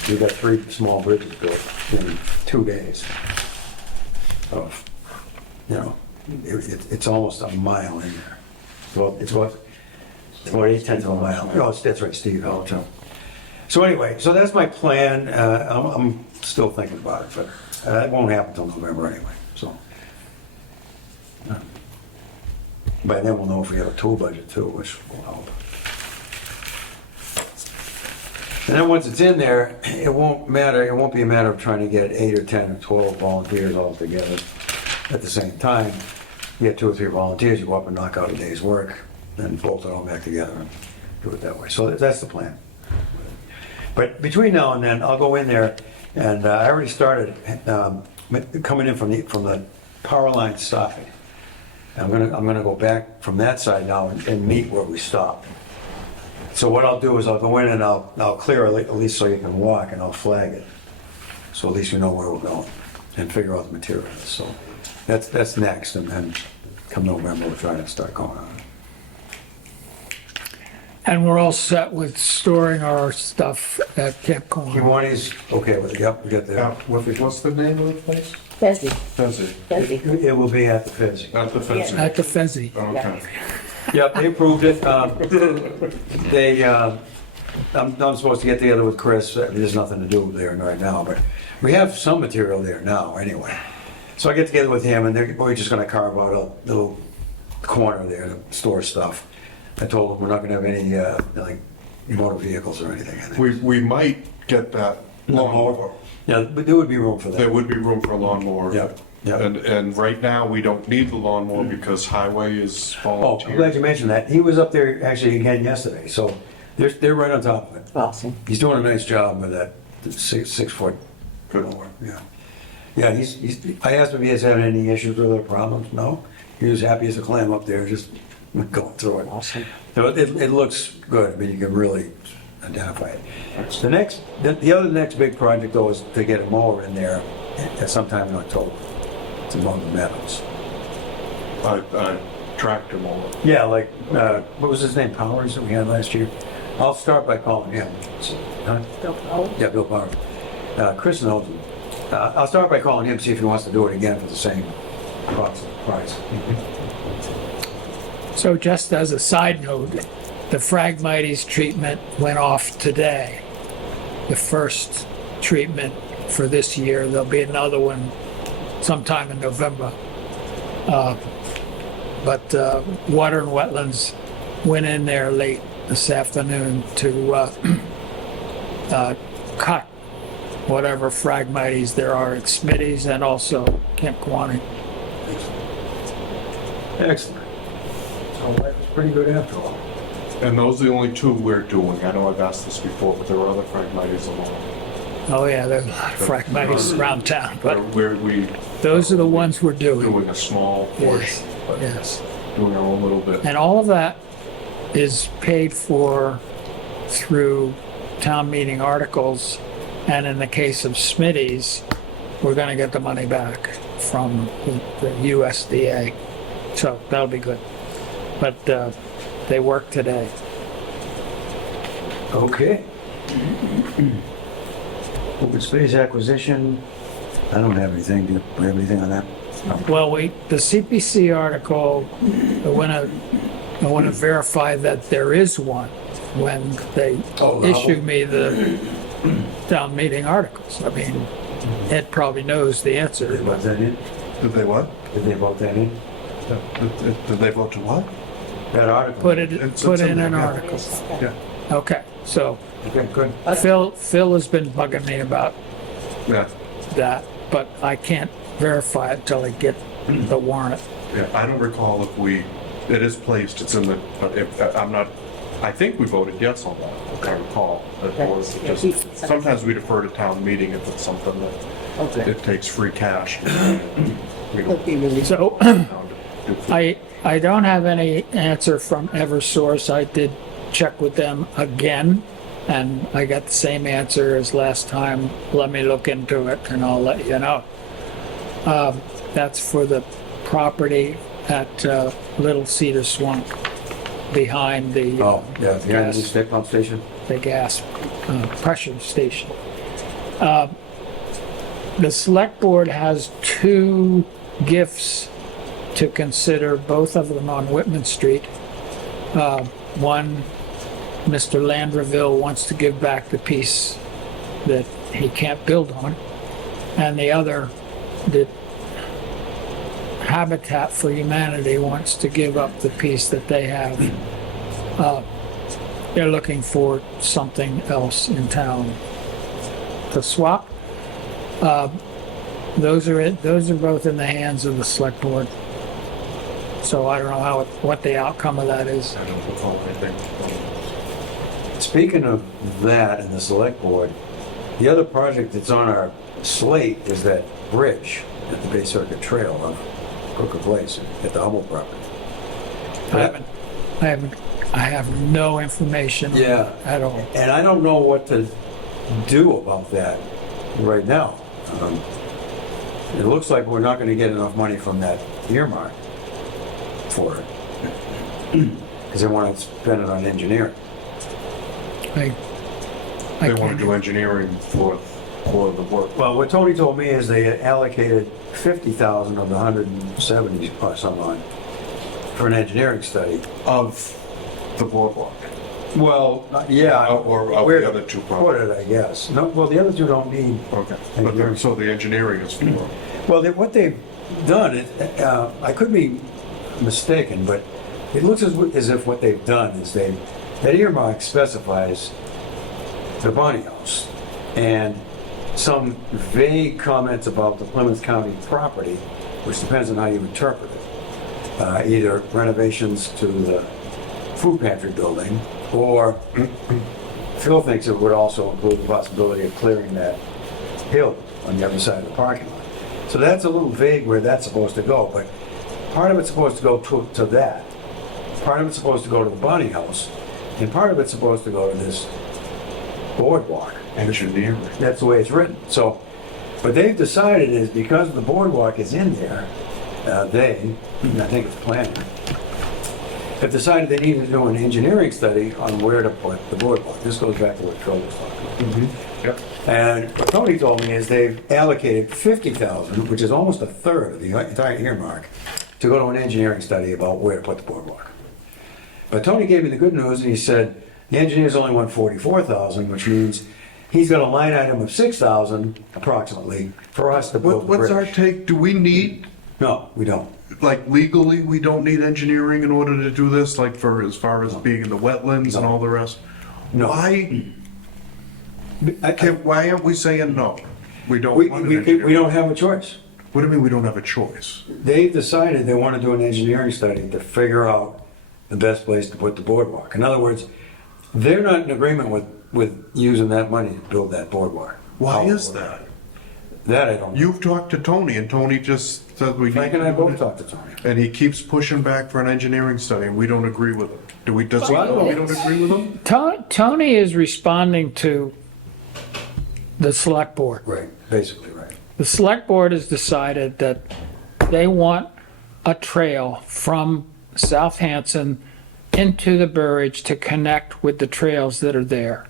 we got 3 small bridges built in 2 days. Of, it's almost a mile in there. Well, it's what 8/10 of a mile. Oh, that's right, Steve. So anyway, so that's my plan. I'm still thinking about it, but it won't happen until November anyway. So by then we'll know if we have a tool budget too, which will help. And then once it's in there, it won't matter. It won't be a matter of trying to get 8 or 10 or 12 volunteers all together at the same time. You get 2 or 3 volunteers, you go up and knock out a day's work, then bolt it all back together and do it that way. So that's the plan. But between now and then, I'll go in there, and I already started coming in from the power line side. I'm gonna go back from that side now and meet where we stopped. So what I'll do is I'll go in and I'll clear at least so you can walk, and I'll flag it. So at least you know where we're going and figure out the materials. So that's next, and then come November, we'll try to start going on it. And we're all set with storing our stuff at Camp Cohen. Kiwanis, okay with it, yep, we got the, What's the name of the place? Fezzi, Fezzi. Fezzi. it will be at the Fizz. Not the Fezzi. At the Fezzi. Okay. Yep, they approved it. I'm supposed to get together with Chris. There's nothing to do there right now, but we have some material there now anyway. So I get together with him, and we're just gonna carve out a little corner there to store stuff. I told him we're not gonna have any, like, motor vehicles or anything in there. We might get that lawnmower. Yeah, but there would be room for There that. would be room for a lawnmower. Yep, yep. And right now, we don't need the lawnmower because highway is Oh, I'm glad volunteer. you mentioned that. He was up there actually again yesterday, so they're right on top of it. Awesome. He's doing a nice job with that 6-foot mower, yeah. Yeah, I asked him if he has had any issues with it or problems. No, he was happy as a clam up there, just going through it. Awesome. So it looks good. I mean, you can really identify it. The next big project though is to get a mower in there at sometime in October. It's among the meadows. I tractor mower. Yeah, like, what was his name, Powers, that we had last year? I'll start by calling him. Huh? Bill Powell? Yeah, Bill Powers. Chris knows him. I'll start by calling him, see if he wants to do it again for the same price. So just as a side note, the Phragmites treatment went off today. The first treatment for this year. There'll be another one sometime in November. But Water and Wetlands went in there late this afternoon to cut whatever Phragmites there are at Smitty's and also Camp Kawani. Excellent. So that was pretty good after all. And those are the only 2 we're doing. I know I've asked this before, but there are other Phragmites along. Oh yeah, there's a lot of Phragmites around town, but Where we those are the ones we're doing. doing a small portion, but Yes. doing our own little bit. And all of that is paid for through town meeting articles. And in the case of Smitty's, we're gonna get the money back from the USDA. So that'll be good. But they work today. Okay. Open space acquisition, I don't have anything. Do you have anything on that? Well, the CPC article, I want to verify that there is one. when they Oh, issue me the town meeting articles. I mean, Ed probably knows the Did answer. they vote that in? Did they what? Did they vote that in? Did they vote to what? That article? Put it, It's put in in an there, yeah. article. Yeah, Okay, so Okay, good. Phil has been bugging me about yeah, that, but I can't verify it until I get the warrant. yeah. I don't recall if it is placed, it's in the, but if, I'm not, I think we voted yes on that, if I recall. It was just- Sometimes we defer to town meeting if it's something that it takes free cash. We don't. So I don't have any answer from Eversource. I did check with them again, and I got the same answer as last time. Let me look into it and I'll let you know. That's for the property at Little Cedar Swamp behind the Oh, yeah, behind the gas, state pump station? the gas pressure station. The select board has two gifts to consider, both of them on Whitman Street. One, Mr. Landreville wants to give back the piece that he can't build on. And the other, the Habitat for Humanity wants to give up the piece that they have. They're looking for something else in town to swap. Those are both in the hands of the select board. So I don't know what the outcome of that is. I don't recall anything. Speaking of that and the select board, the other project that's on our slate is that bridge at the Bay Circuit Trail on Crooker Place at the Humboldt property. I have no information on it Yeah. at all. And I don't know what to do about that right now. It looks like we're not gonna get enough money from that earmark for it. Because they want to spend it on engineering. I They want can't- to do engineering for the work. Well, what Tony told me is they had allocated 50,000 of the 170 or some odd for an engineering study. Of the boardwalk. Well, yeah. Or of where the to other two Put projects. it, I guess. No, well, the other two don't need, Okay, Engineering. so the engineering is for, well, what they've done, I could be mistaken, but it looks as if what they've done is that earmark specifies the Bonnie House and some vague comments about the Plymouth County property, which depends on how you interpret it. Either renovations to the food pantry building, or Phil thinks it would also include the possibility of clearing that hill on the other side of the parking lot. So that's a little vague where that's supposed to go, but part of it's supposed to go to that. Part of it's supposed to go to the Bonnie House, and part of it's supposed to go to this boardwalk. engineering. That's the way it's written. So, what they've decided is because the boardwalk is in there, I think it's planning, have decided they need to do an engineering study on where to put the boardwalk. This goes back to what Phil was talking about. Yep. And what Tony told me is they've allocated 50,000, which is almost a third of the entire earmark, to go to an engineering study about where to put the boardwalk. But Tony gave me the good news, and he said, the engineers only want 44,000, which means he's got a line item of 6,000 approximately for us to build the What's our bridge. take? Do we need, No, we don't. like legally, we don't need engineering in order to do this, like for, as far as being in the wetlands and all the rest? No. Why aren't we saying no? We don't We, want an we engineer. don't have a choice. What do you mean we don't have a choice? They've decided they want to do an engineering study to figure out the best place to put the boardwalk. In other words, they're not in agreement with using that money to build that boardwalk. Why is that? That I don't know. You've talked to Tony, and Tony just said we need. Frank and I both talked to Tony. And he keeps pushing back for an engineering study, and we don't agree with him. Do we, does he know we don't agree with him? Tony is responding to the select board. Right, basically, right. The select board has decided that they want a trail from South Hanson into the Burridge to connect with the trails that are there.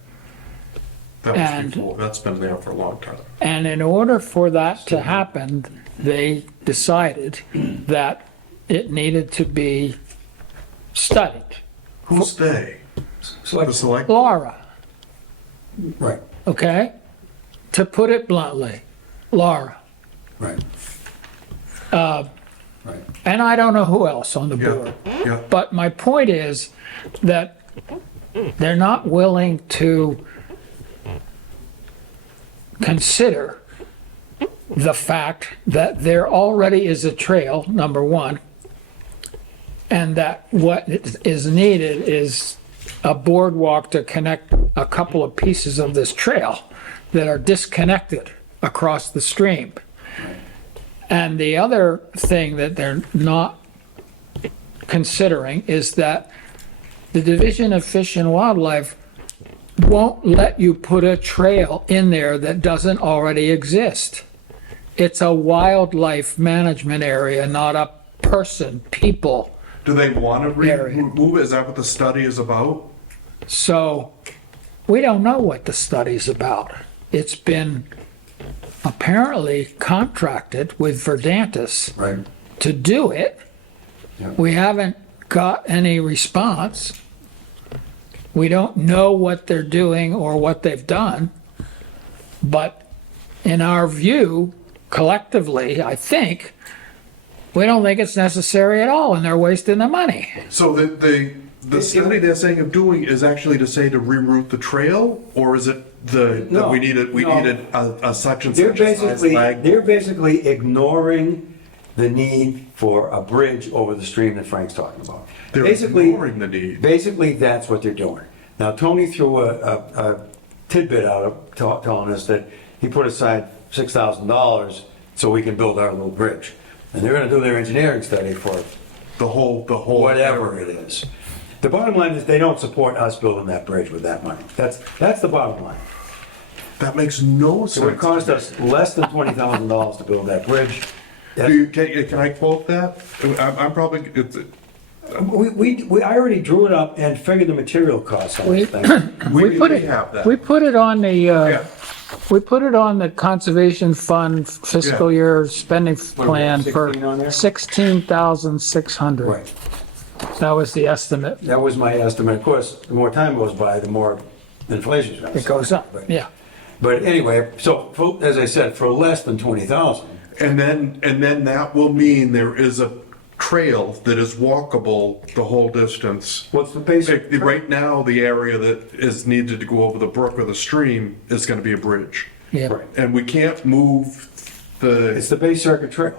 That was And- before, that's been there for a long time. And in order for that to happen, they decided that it needed to be studied. Who's they? The select, Laura, Right, okay? To put it bluntly, Laura. right, Uh, right. And I don't know who else on the board. yeah, yeah. But my point is that they're not willing to consider the fact that there already is a trail, number one, and that what is needed is a boardwalk to connect a couple of pieces of this trail that are disconnected across the stream. And the other thing that they're not considering is that the Division of Fish and Wildlife won't let you put a trail in there that doesn't already exist. It's a wildlife management area, not a person, people. Do they want to Area. remove it? Is that what the study is about? So we don't know what the study's about. It's been apparently contracted with Verdantis Right. to do it. Yeah. We haven't got any response. We don't know what they're doing or what they've done. But in our view, collectively, I think, we don't think it's necessary at all and they're wasting the money. So the study they're saying of doing is actually to say to reroute the trail, or is it that No, we needed a such and They're such a size basically, lag? they're basically ignoring the need for a bridge over the stream that Frank's talking about. They're Basically- ignoring the need. Basically, that's what they're doing. Now, Tony threw a tidbit out of telling us that he put aside $6,000 so we can build our little bridge. And they're gonna do their engineering study for The whole. whatever it is. The bottom line is they don't support us building that bridge with that money. That's the bottom line. That makes no sense. It would cost us less than $20,000 to build that bridge. Can I quote that? I'm probably, I already drew it up and figured the material costs on We- this thing. We put it, have that. we put it on the, Yeah. we put it on the Conservation Fund fiscal Yeah. year spending we plan have, for 16 on there? 16,600. Right. That was the estimate. That was my estimate. Of course, the more time goes by, the more inflation's gonna It goes up, But- yeah. But anyway, so as I said, for less than 20,000, and then that will mean there is a trail that is walkable the whole distance. what's the basic? Right now, the area that is needed to go over the brook or the stream is gonna be a bridge. Yeah. Right. And we can't move It's the Bay Circuit Trail.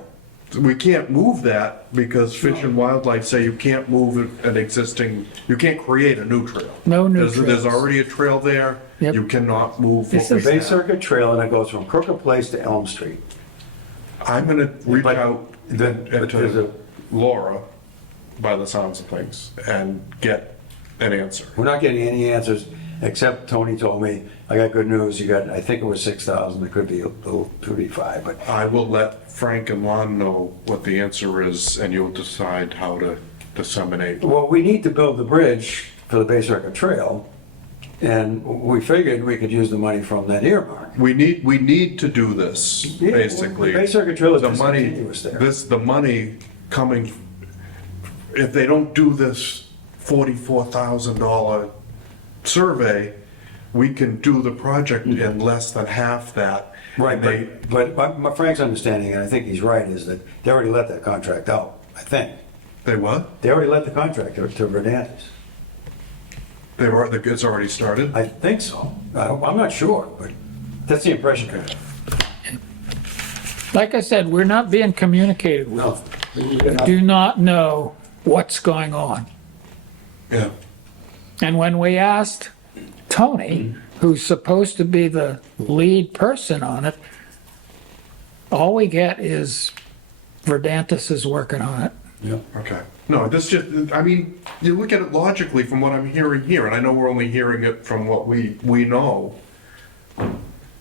we can't move that because Fish and Wildlife say you can't move an existing, you can't create a new trail. No new There's trails. already a trail there. Yep. You cannot move. This what is- we Bay have. Circuit Trail, and it goes from Crooked Place to Elm Street. I'm gonna reach But out then- but there's to a- Laura, by the sounds of things, and get an answer. We're not getting any answers, except Tony told me, I got good news, you got, I think it was 6,000, it could be a little, could be 5, but I will let Frank and Lon know what the answer is, and you'll decide how to disseminate. well, we need to build the bridge for the Bay Circuit Trail, and we figured we could use the money from that earmark. We need to do this, Yeah, basically. the Bay Circuit Trail is The money, discontinuous there. the money coming, if they don't do this $44,000 survey, we can do the project in less than half that. Right, And they, but Frank's understanding, and I think he's right, is that they already let that contract out, I think. they what? They already let the contract to Verdantis. It's already started? I think so. I'm not sure, but that's the impression I have. Like I said, we're not being communicated with. No. Do not know what's going on. Yeah. And when we asked Tony, who's supposed to be the lead person on it, all we get is Verdantis is working on it. Yeah. Okay. No, this just, I mean, you look at it logically from what I'm hearing here, and I know we're only hearing it from what we know,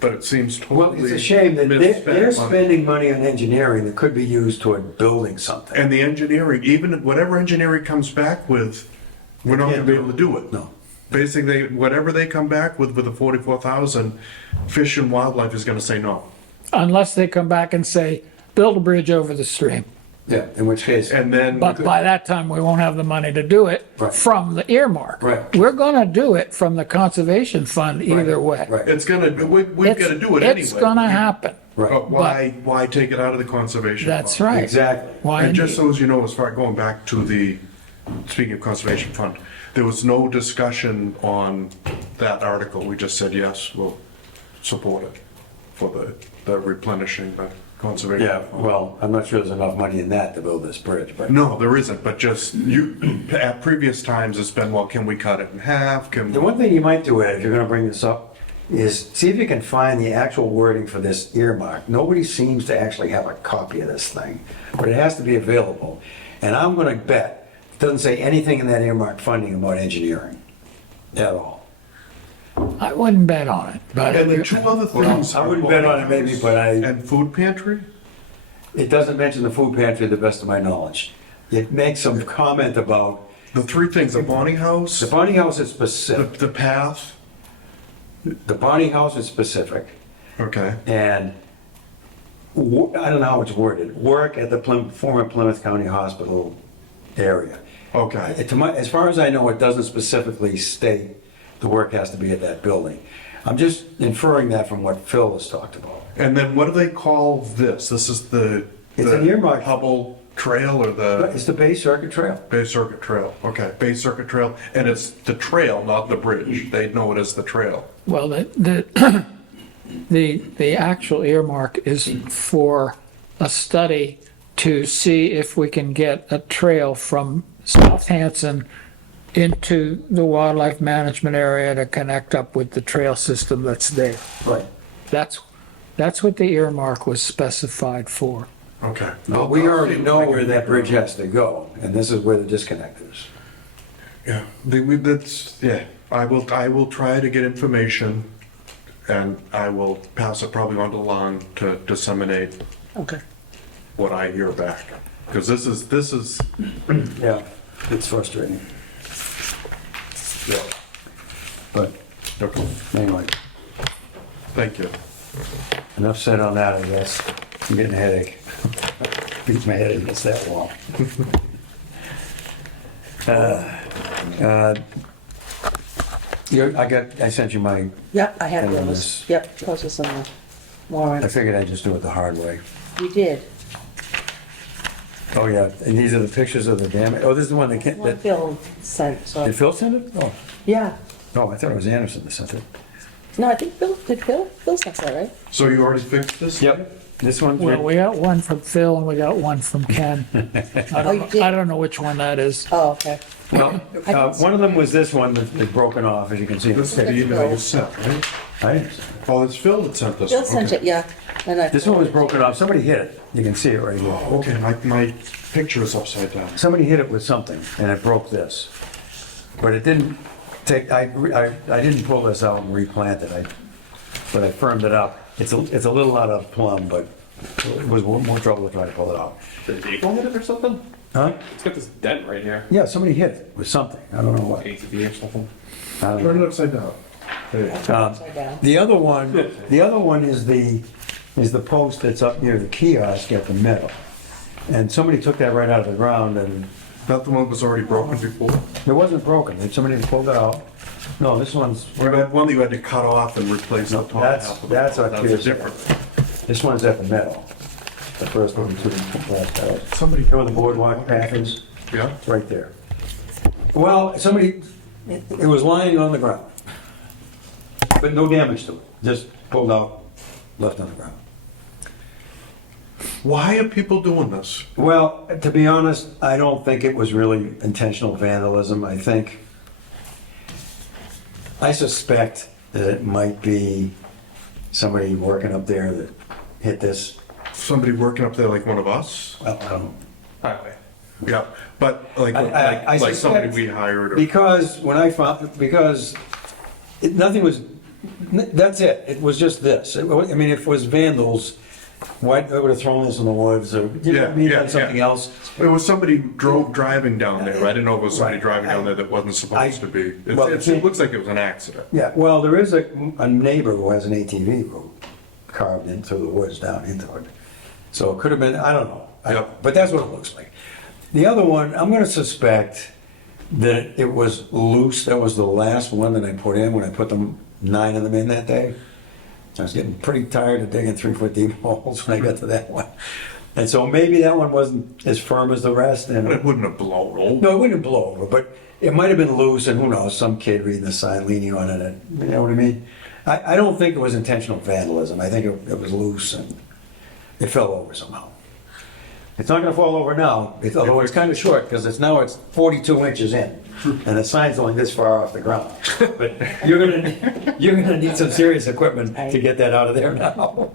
but it seems Well, totally it's a shame that they're misspent money. spending money on engineering that could be used toward building something. And the engineering, even whatever engineering comes back with, we're not gonna be able to do it. No. Basically, whatever they come back with the 44,000, Fish and Wildlife is gonna say no. Unless they come back and say, build a bridge over the stream. Yeah, in which case, And then, But by that time, we won't have the money to do it Right. from the earmark. Right. We're gonna do it from the conservation fund either way. right. it's gonna, we've got to do it anyway. It's gonna happen. But why take it out of the conservation? That's fund? right. Exactly. Why And just indeed? so as you know, as far, going back to speaking of conservation fund, there was no discussion on that article. We just said, yes, we'll support it for the replenishing the conservation. Yeah, fund. well, I'm not sure there's enough money in that to build this bridge, but. No, there isn't, but just at previous times, it's been, well, can we cut it in half? Can The one thing you might do, Ed, if you're gonna bring this up, is see if you can find the actual wording for this earmark. Nobody seems to actually have a copy of this thing, but it has to be available. And I'm gonna bet, it doesn't say anything in that earmark funding about engineering at all. I wouldn't bet on it, but And the two other things. I wouldn't bet on it maybe, but And food pantry? it doesn't mention the food pantry to the best of my knowledge. It makes some comment about, The three things, the Bonnie House, the Bonnie House is specific. the path, The Bonnie House is specific. okay. And I don't know how it's worded, work at the former Plymouth County Hospital area. Okay. As far as I know, it doesn't specifically state the work has to be at that building. I'm just inferring that from what Phil has talked about. And then what do they call this? This is the. It's an earmark. Hubble Trail or the It's the Bay Circuit Trail. Bay Circuit Trail? Okay, Bay Circuit Trail, and it's the trail, not the bridge. They know it as the trail. well, the actual earmark is for a study to see if we can get a trail from South Hanson into the wildlife management area to connect up with the trail system that's there. Right. That's what the earmark was specified for. Okay. But we already know where that bridge has to go, and this is where the disconnect is. Yeah, yeah. I will try to get information, and I will pass it probably on to Lon to disseminate Okay. what I hear back. Because this is, Yeah, it's frustrating. yeah. But Okay, anyway, thank you. enough said on that, I guess. I'm getting a headache. Beat my head against that wall. I sent you my, Yep, I have And those. this. Yep, those are some I warrants. figured I'd just do it the hard way. You did. Oh, yeah, and these are the pictures of the damage. Oh, this is the one that can't, One Phil sent, so, did Phil send it? Oh, yeah. no, I thought it was Anderson that sent it. No, I think Phil sent that, right? So you already fixed this? This one's, Well, we got one from Phil and we got one from Ken. Oh, you did? I don't know which one that is. Oh, okay. no, one of them was this one that's broken off, as you can see. This is the email you sent, right? Right? Oh, it's Phil that sent this. Phil one. sent Okay. it, yeah. And I- This one was broken off. Somebody hit it. You can see it right here. Okay, my picture is upside down. Somebody hit it with something and it broke this. But it didn't take, I didn't pull this out and replant it. But I firmed it up. It's a little out of plumb, but it was more trouble to try to pull it out. Did the vehicle hit it or something? Huh? It's got this dent right here. Yeah, somebody hit it with something. I don't know what. ATV or something. I don't Turn know. it upside down. There you go. Upside down. The other one is the post that's up near the kiosk at the middle. And somebody took that right out of the ground and That the one that was already broken before? it wasn't broken. Somebody pulled it out. No, this one's, Or that one that you had to cut off and replace the top half of it? that's up That here. was different. This one's at the middle. The first one, two, last house. Somebody, You know where the boardwalk path is? yeah? It's right there. Well, it was lying on the ground. But no damage to it. Just pulled out, left on the ground. Why are people doing this? Well, to be honest, I don't think it was really intentional vandalism. I suspect that it might be somebody working up there that hit this. Somebody working up there like one of us? Well, I don't know. Highway. Yeah, but like, I like somebody suspect- we hired or. Because nothing was, that's it. It was just this. I mean, if it was vandals, why, they would have thrown this in the woods or, you know what I mean, done something else. It was somebody driving down there. I didn't know it was somebody driving down there that wasn't supposed to be. Well, It looks like it was an accident. Yeah, well, there is a neighbor who has an ATV route carved in through the woods down into it. So it could have been, I don't know. Yep. But that's what it looks like. The other one, I'm gonna suspect that it was loose. That was the last one that I put in when I put them, 9 of them in that day. I was getting pretty tired of digging 3-foot deep holes when I got to that one. And so maybe that one wasn't as firm as the rest. And It wouldn't have blown over. no, it wouldn't blow over, but it might have been loose, and who knows, some kid reading the sign, leaning on it, and, you know what I mean? I don't think it was intentional vandalism. I think it was loose and it fell over somehow. It's not gonna fall over now, although it's kind of short, because it's 42 inches in, and the sign's only this far off the ground. But you're gonna need some serious equipment to get that out of there now.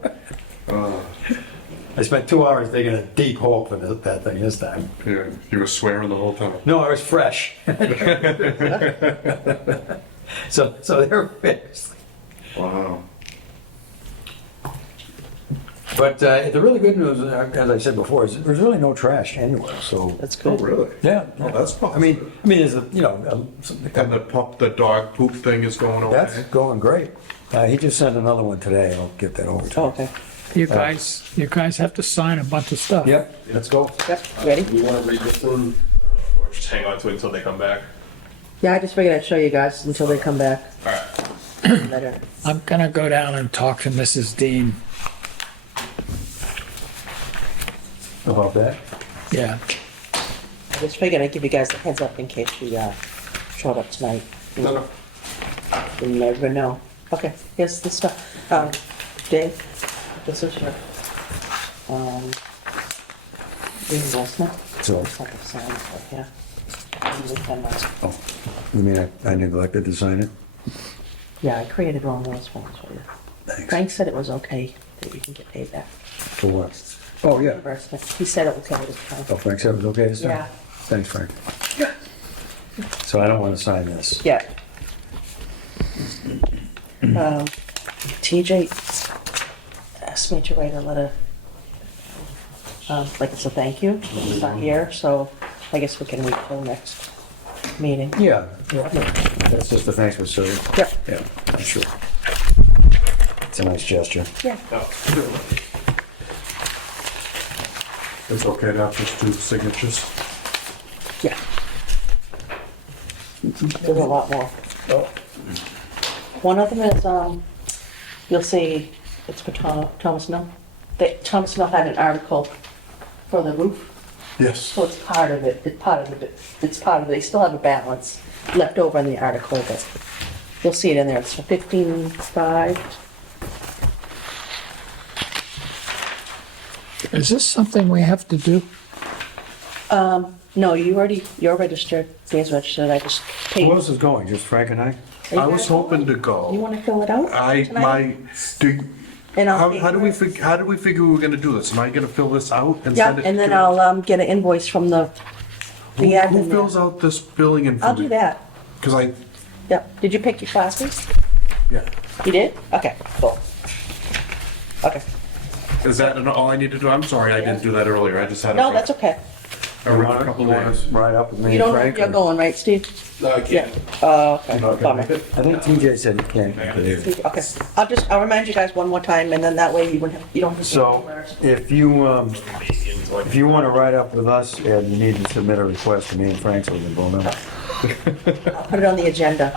I spent 2 hours digging a deep hole for that thing this time. Yeah, you were swearing the whole time. No, I was fresh. So they're fixed. Wow. But the really good news, as I said before, is there's really no trash anywhere. So That's Oh, good. really? yeah, Oh, that's I mean, there's And the dog poop thing is going okay? that's going great. He just sent another one today. I'll get that over to Oh, you. okay. You guys have to sign a bunch of stuff. Yep, let's go. Yep, ready? You want to read this one, or just hang on to it until they come back? Yeah, I just figured I'd show you guys until they come back. All right. Later. I'm gonna go down and talk to Mrs. Dean. About that? Yeah. I just figured I'd give you guys a heads up in case you showed up tonight. No. You never know. Okay, here's the stuff. Dave, this is your reimbursement. So- It's like a sign right here. And we can, Oh, you mean I neglected to sign it? yeah, I created wrong those forms for you. Thanks. Frank said it was okay that you can get paid back. For what? Oh, yeah. Reimbursement. He said it was okay this time. Oh, Frank said it was okay this time? Yeah. Thanks, Frank. So I don't want to sign this. Yeah. TJ asked me to write a letter, like it's a thank you. He's not here, so I guess we can wait till next meeting. Yeah, that's just the thanks for serving. Yep. Yeah, I'm sure. It's a nice gesture. Yeah. It's okay to have just 2 signatures? Yeah. There's a lot more. One of them is, you'll see, it's for Thomas Mill. Thomas Mill had an article for the roof, Yes. so it's part of it, it's part of it, they still have a balance left over in the article, but you'll see it in there, it's for 15.5. Is this something we have to do? No, you're registered, Dave's registered, I just paid. Who else is going? Just Frank and I? I was hoping to You go. wanna fill it out? tonight? And I'll How do we figure we were gonna do this? Am I gonna fill this out and Yeah, send it? and then to- I'll, get an invoice from the Who admin. fills out this billing information? I'll do that. Because Yep, did you pick your classes? yeah. You did? Okay, cool. Okay, Is that all I need to do? I'm sorry, I didn't do that earlier. I just had no, that's okay. a couple days. Ride up with me You and don't know Frank? if you're going, right, Steve? No, I Yeah. can't. Okay, bummer. I think TJ said he can't. Okay, I'll remind you guys one more time, and then that way you don't have to. So if you want to ride up with us and you need to submit a request to me and Frank so we can vote on it. I'll put it on the agenda.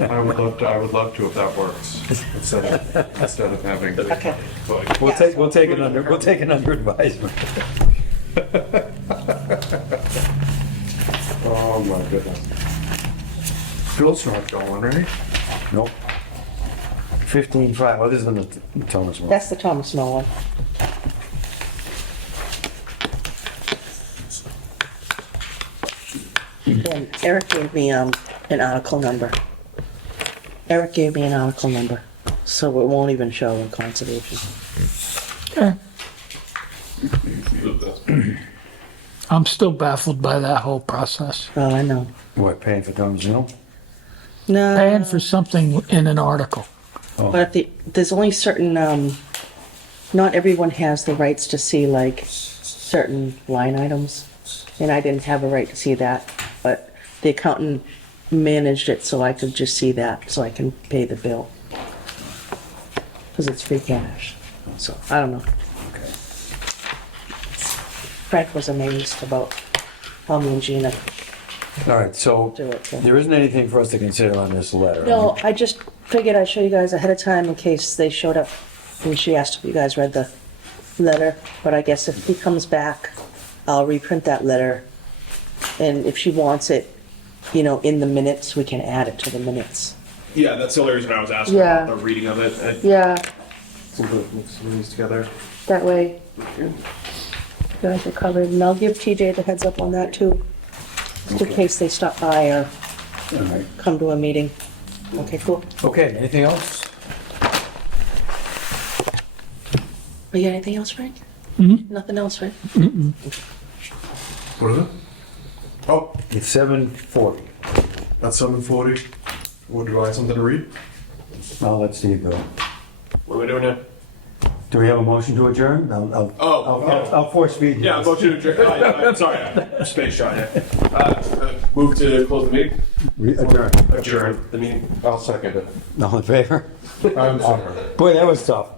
I would love to if that works. Instead of having. Okay. We'll take it under advisement. Oh my goodness. Phil's not going, right? Nope. 15.5. Oh, this is in the Thomas one. That's the Thomas Mill one. And Eric gave me, an article number. Eric gave me an article number, so it won't even show in conservation. Okay. I'm still baffled by that whole process. Oh, I know. What, paying for Thomas Mill? No. Paying for something in an article. But there's only certain, not everyone has the rights to see like certain line items. And I didn't have a right to see that, but the accountant managed it so I could just see that, so I can pay the bill. Cause it's free cash, so I don't know. Frank was amazed about how me and Gina All right, so do it. So. there isn't anything for us to consider on this letter. No, I just figured I'd show you guys ahead of time in case they showed up. And she asked if you guys read the letter, but I guess if he comes back, I'll reprint that letter. And if she wants it, you know, in the minutes, we can add it to the minutes. Yeah, that's the only reason I was asking Yeah. about the reading of it. Yeah, We'll mix some of these together. that way you guys are covered. And I'll give TJ the heads up on that too, just in case they stop by or All right. come to a meeting. Okay, cool. Okay, anything else? You got anything else, Frank? Nothing else, right? What is it? Oh, It's 7:40. that's 7:40. Would you like something to read? I'll let Steve go. What are we doing now? Do we have a motion to adjourn? I'll force feed you. Yeah, I'm motion to adjourn. I'm sorry, space shot. Move to close the meeting. Adjourn. Adjourn the meeting. I'll second it. All in favor? I'm sorry. Boy, that was tough.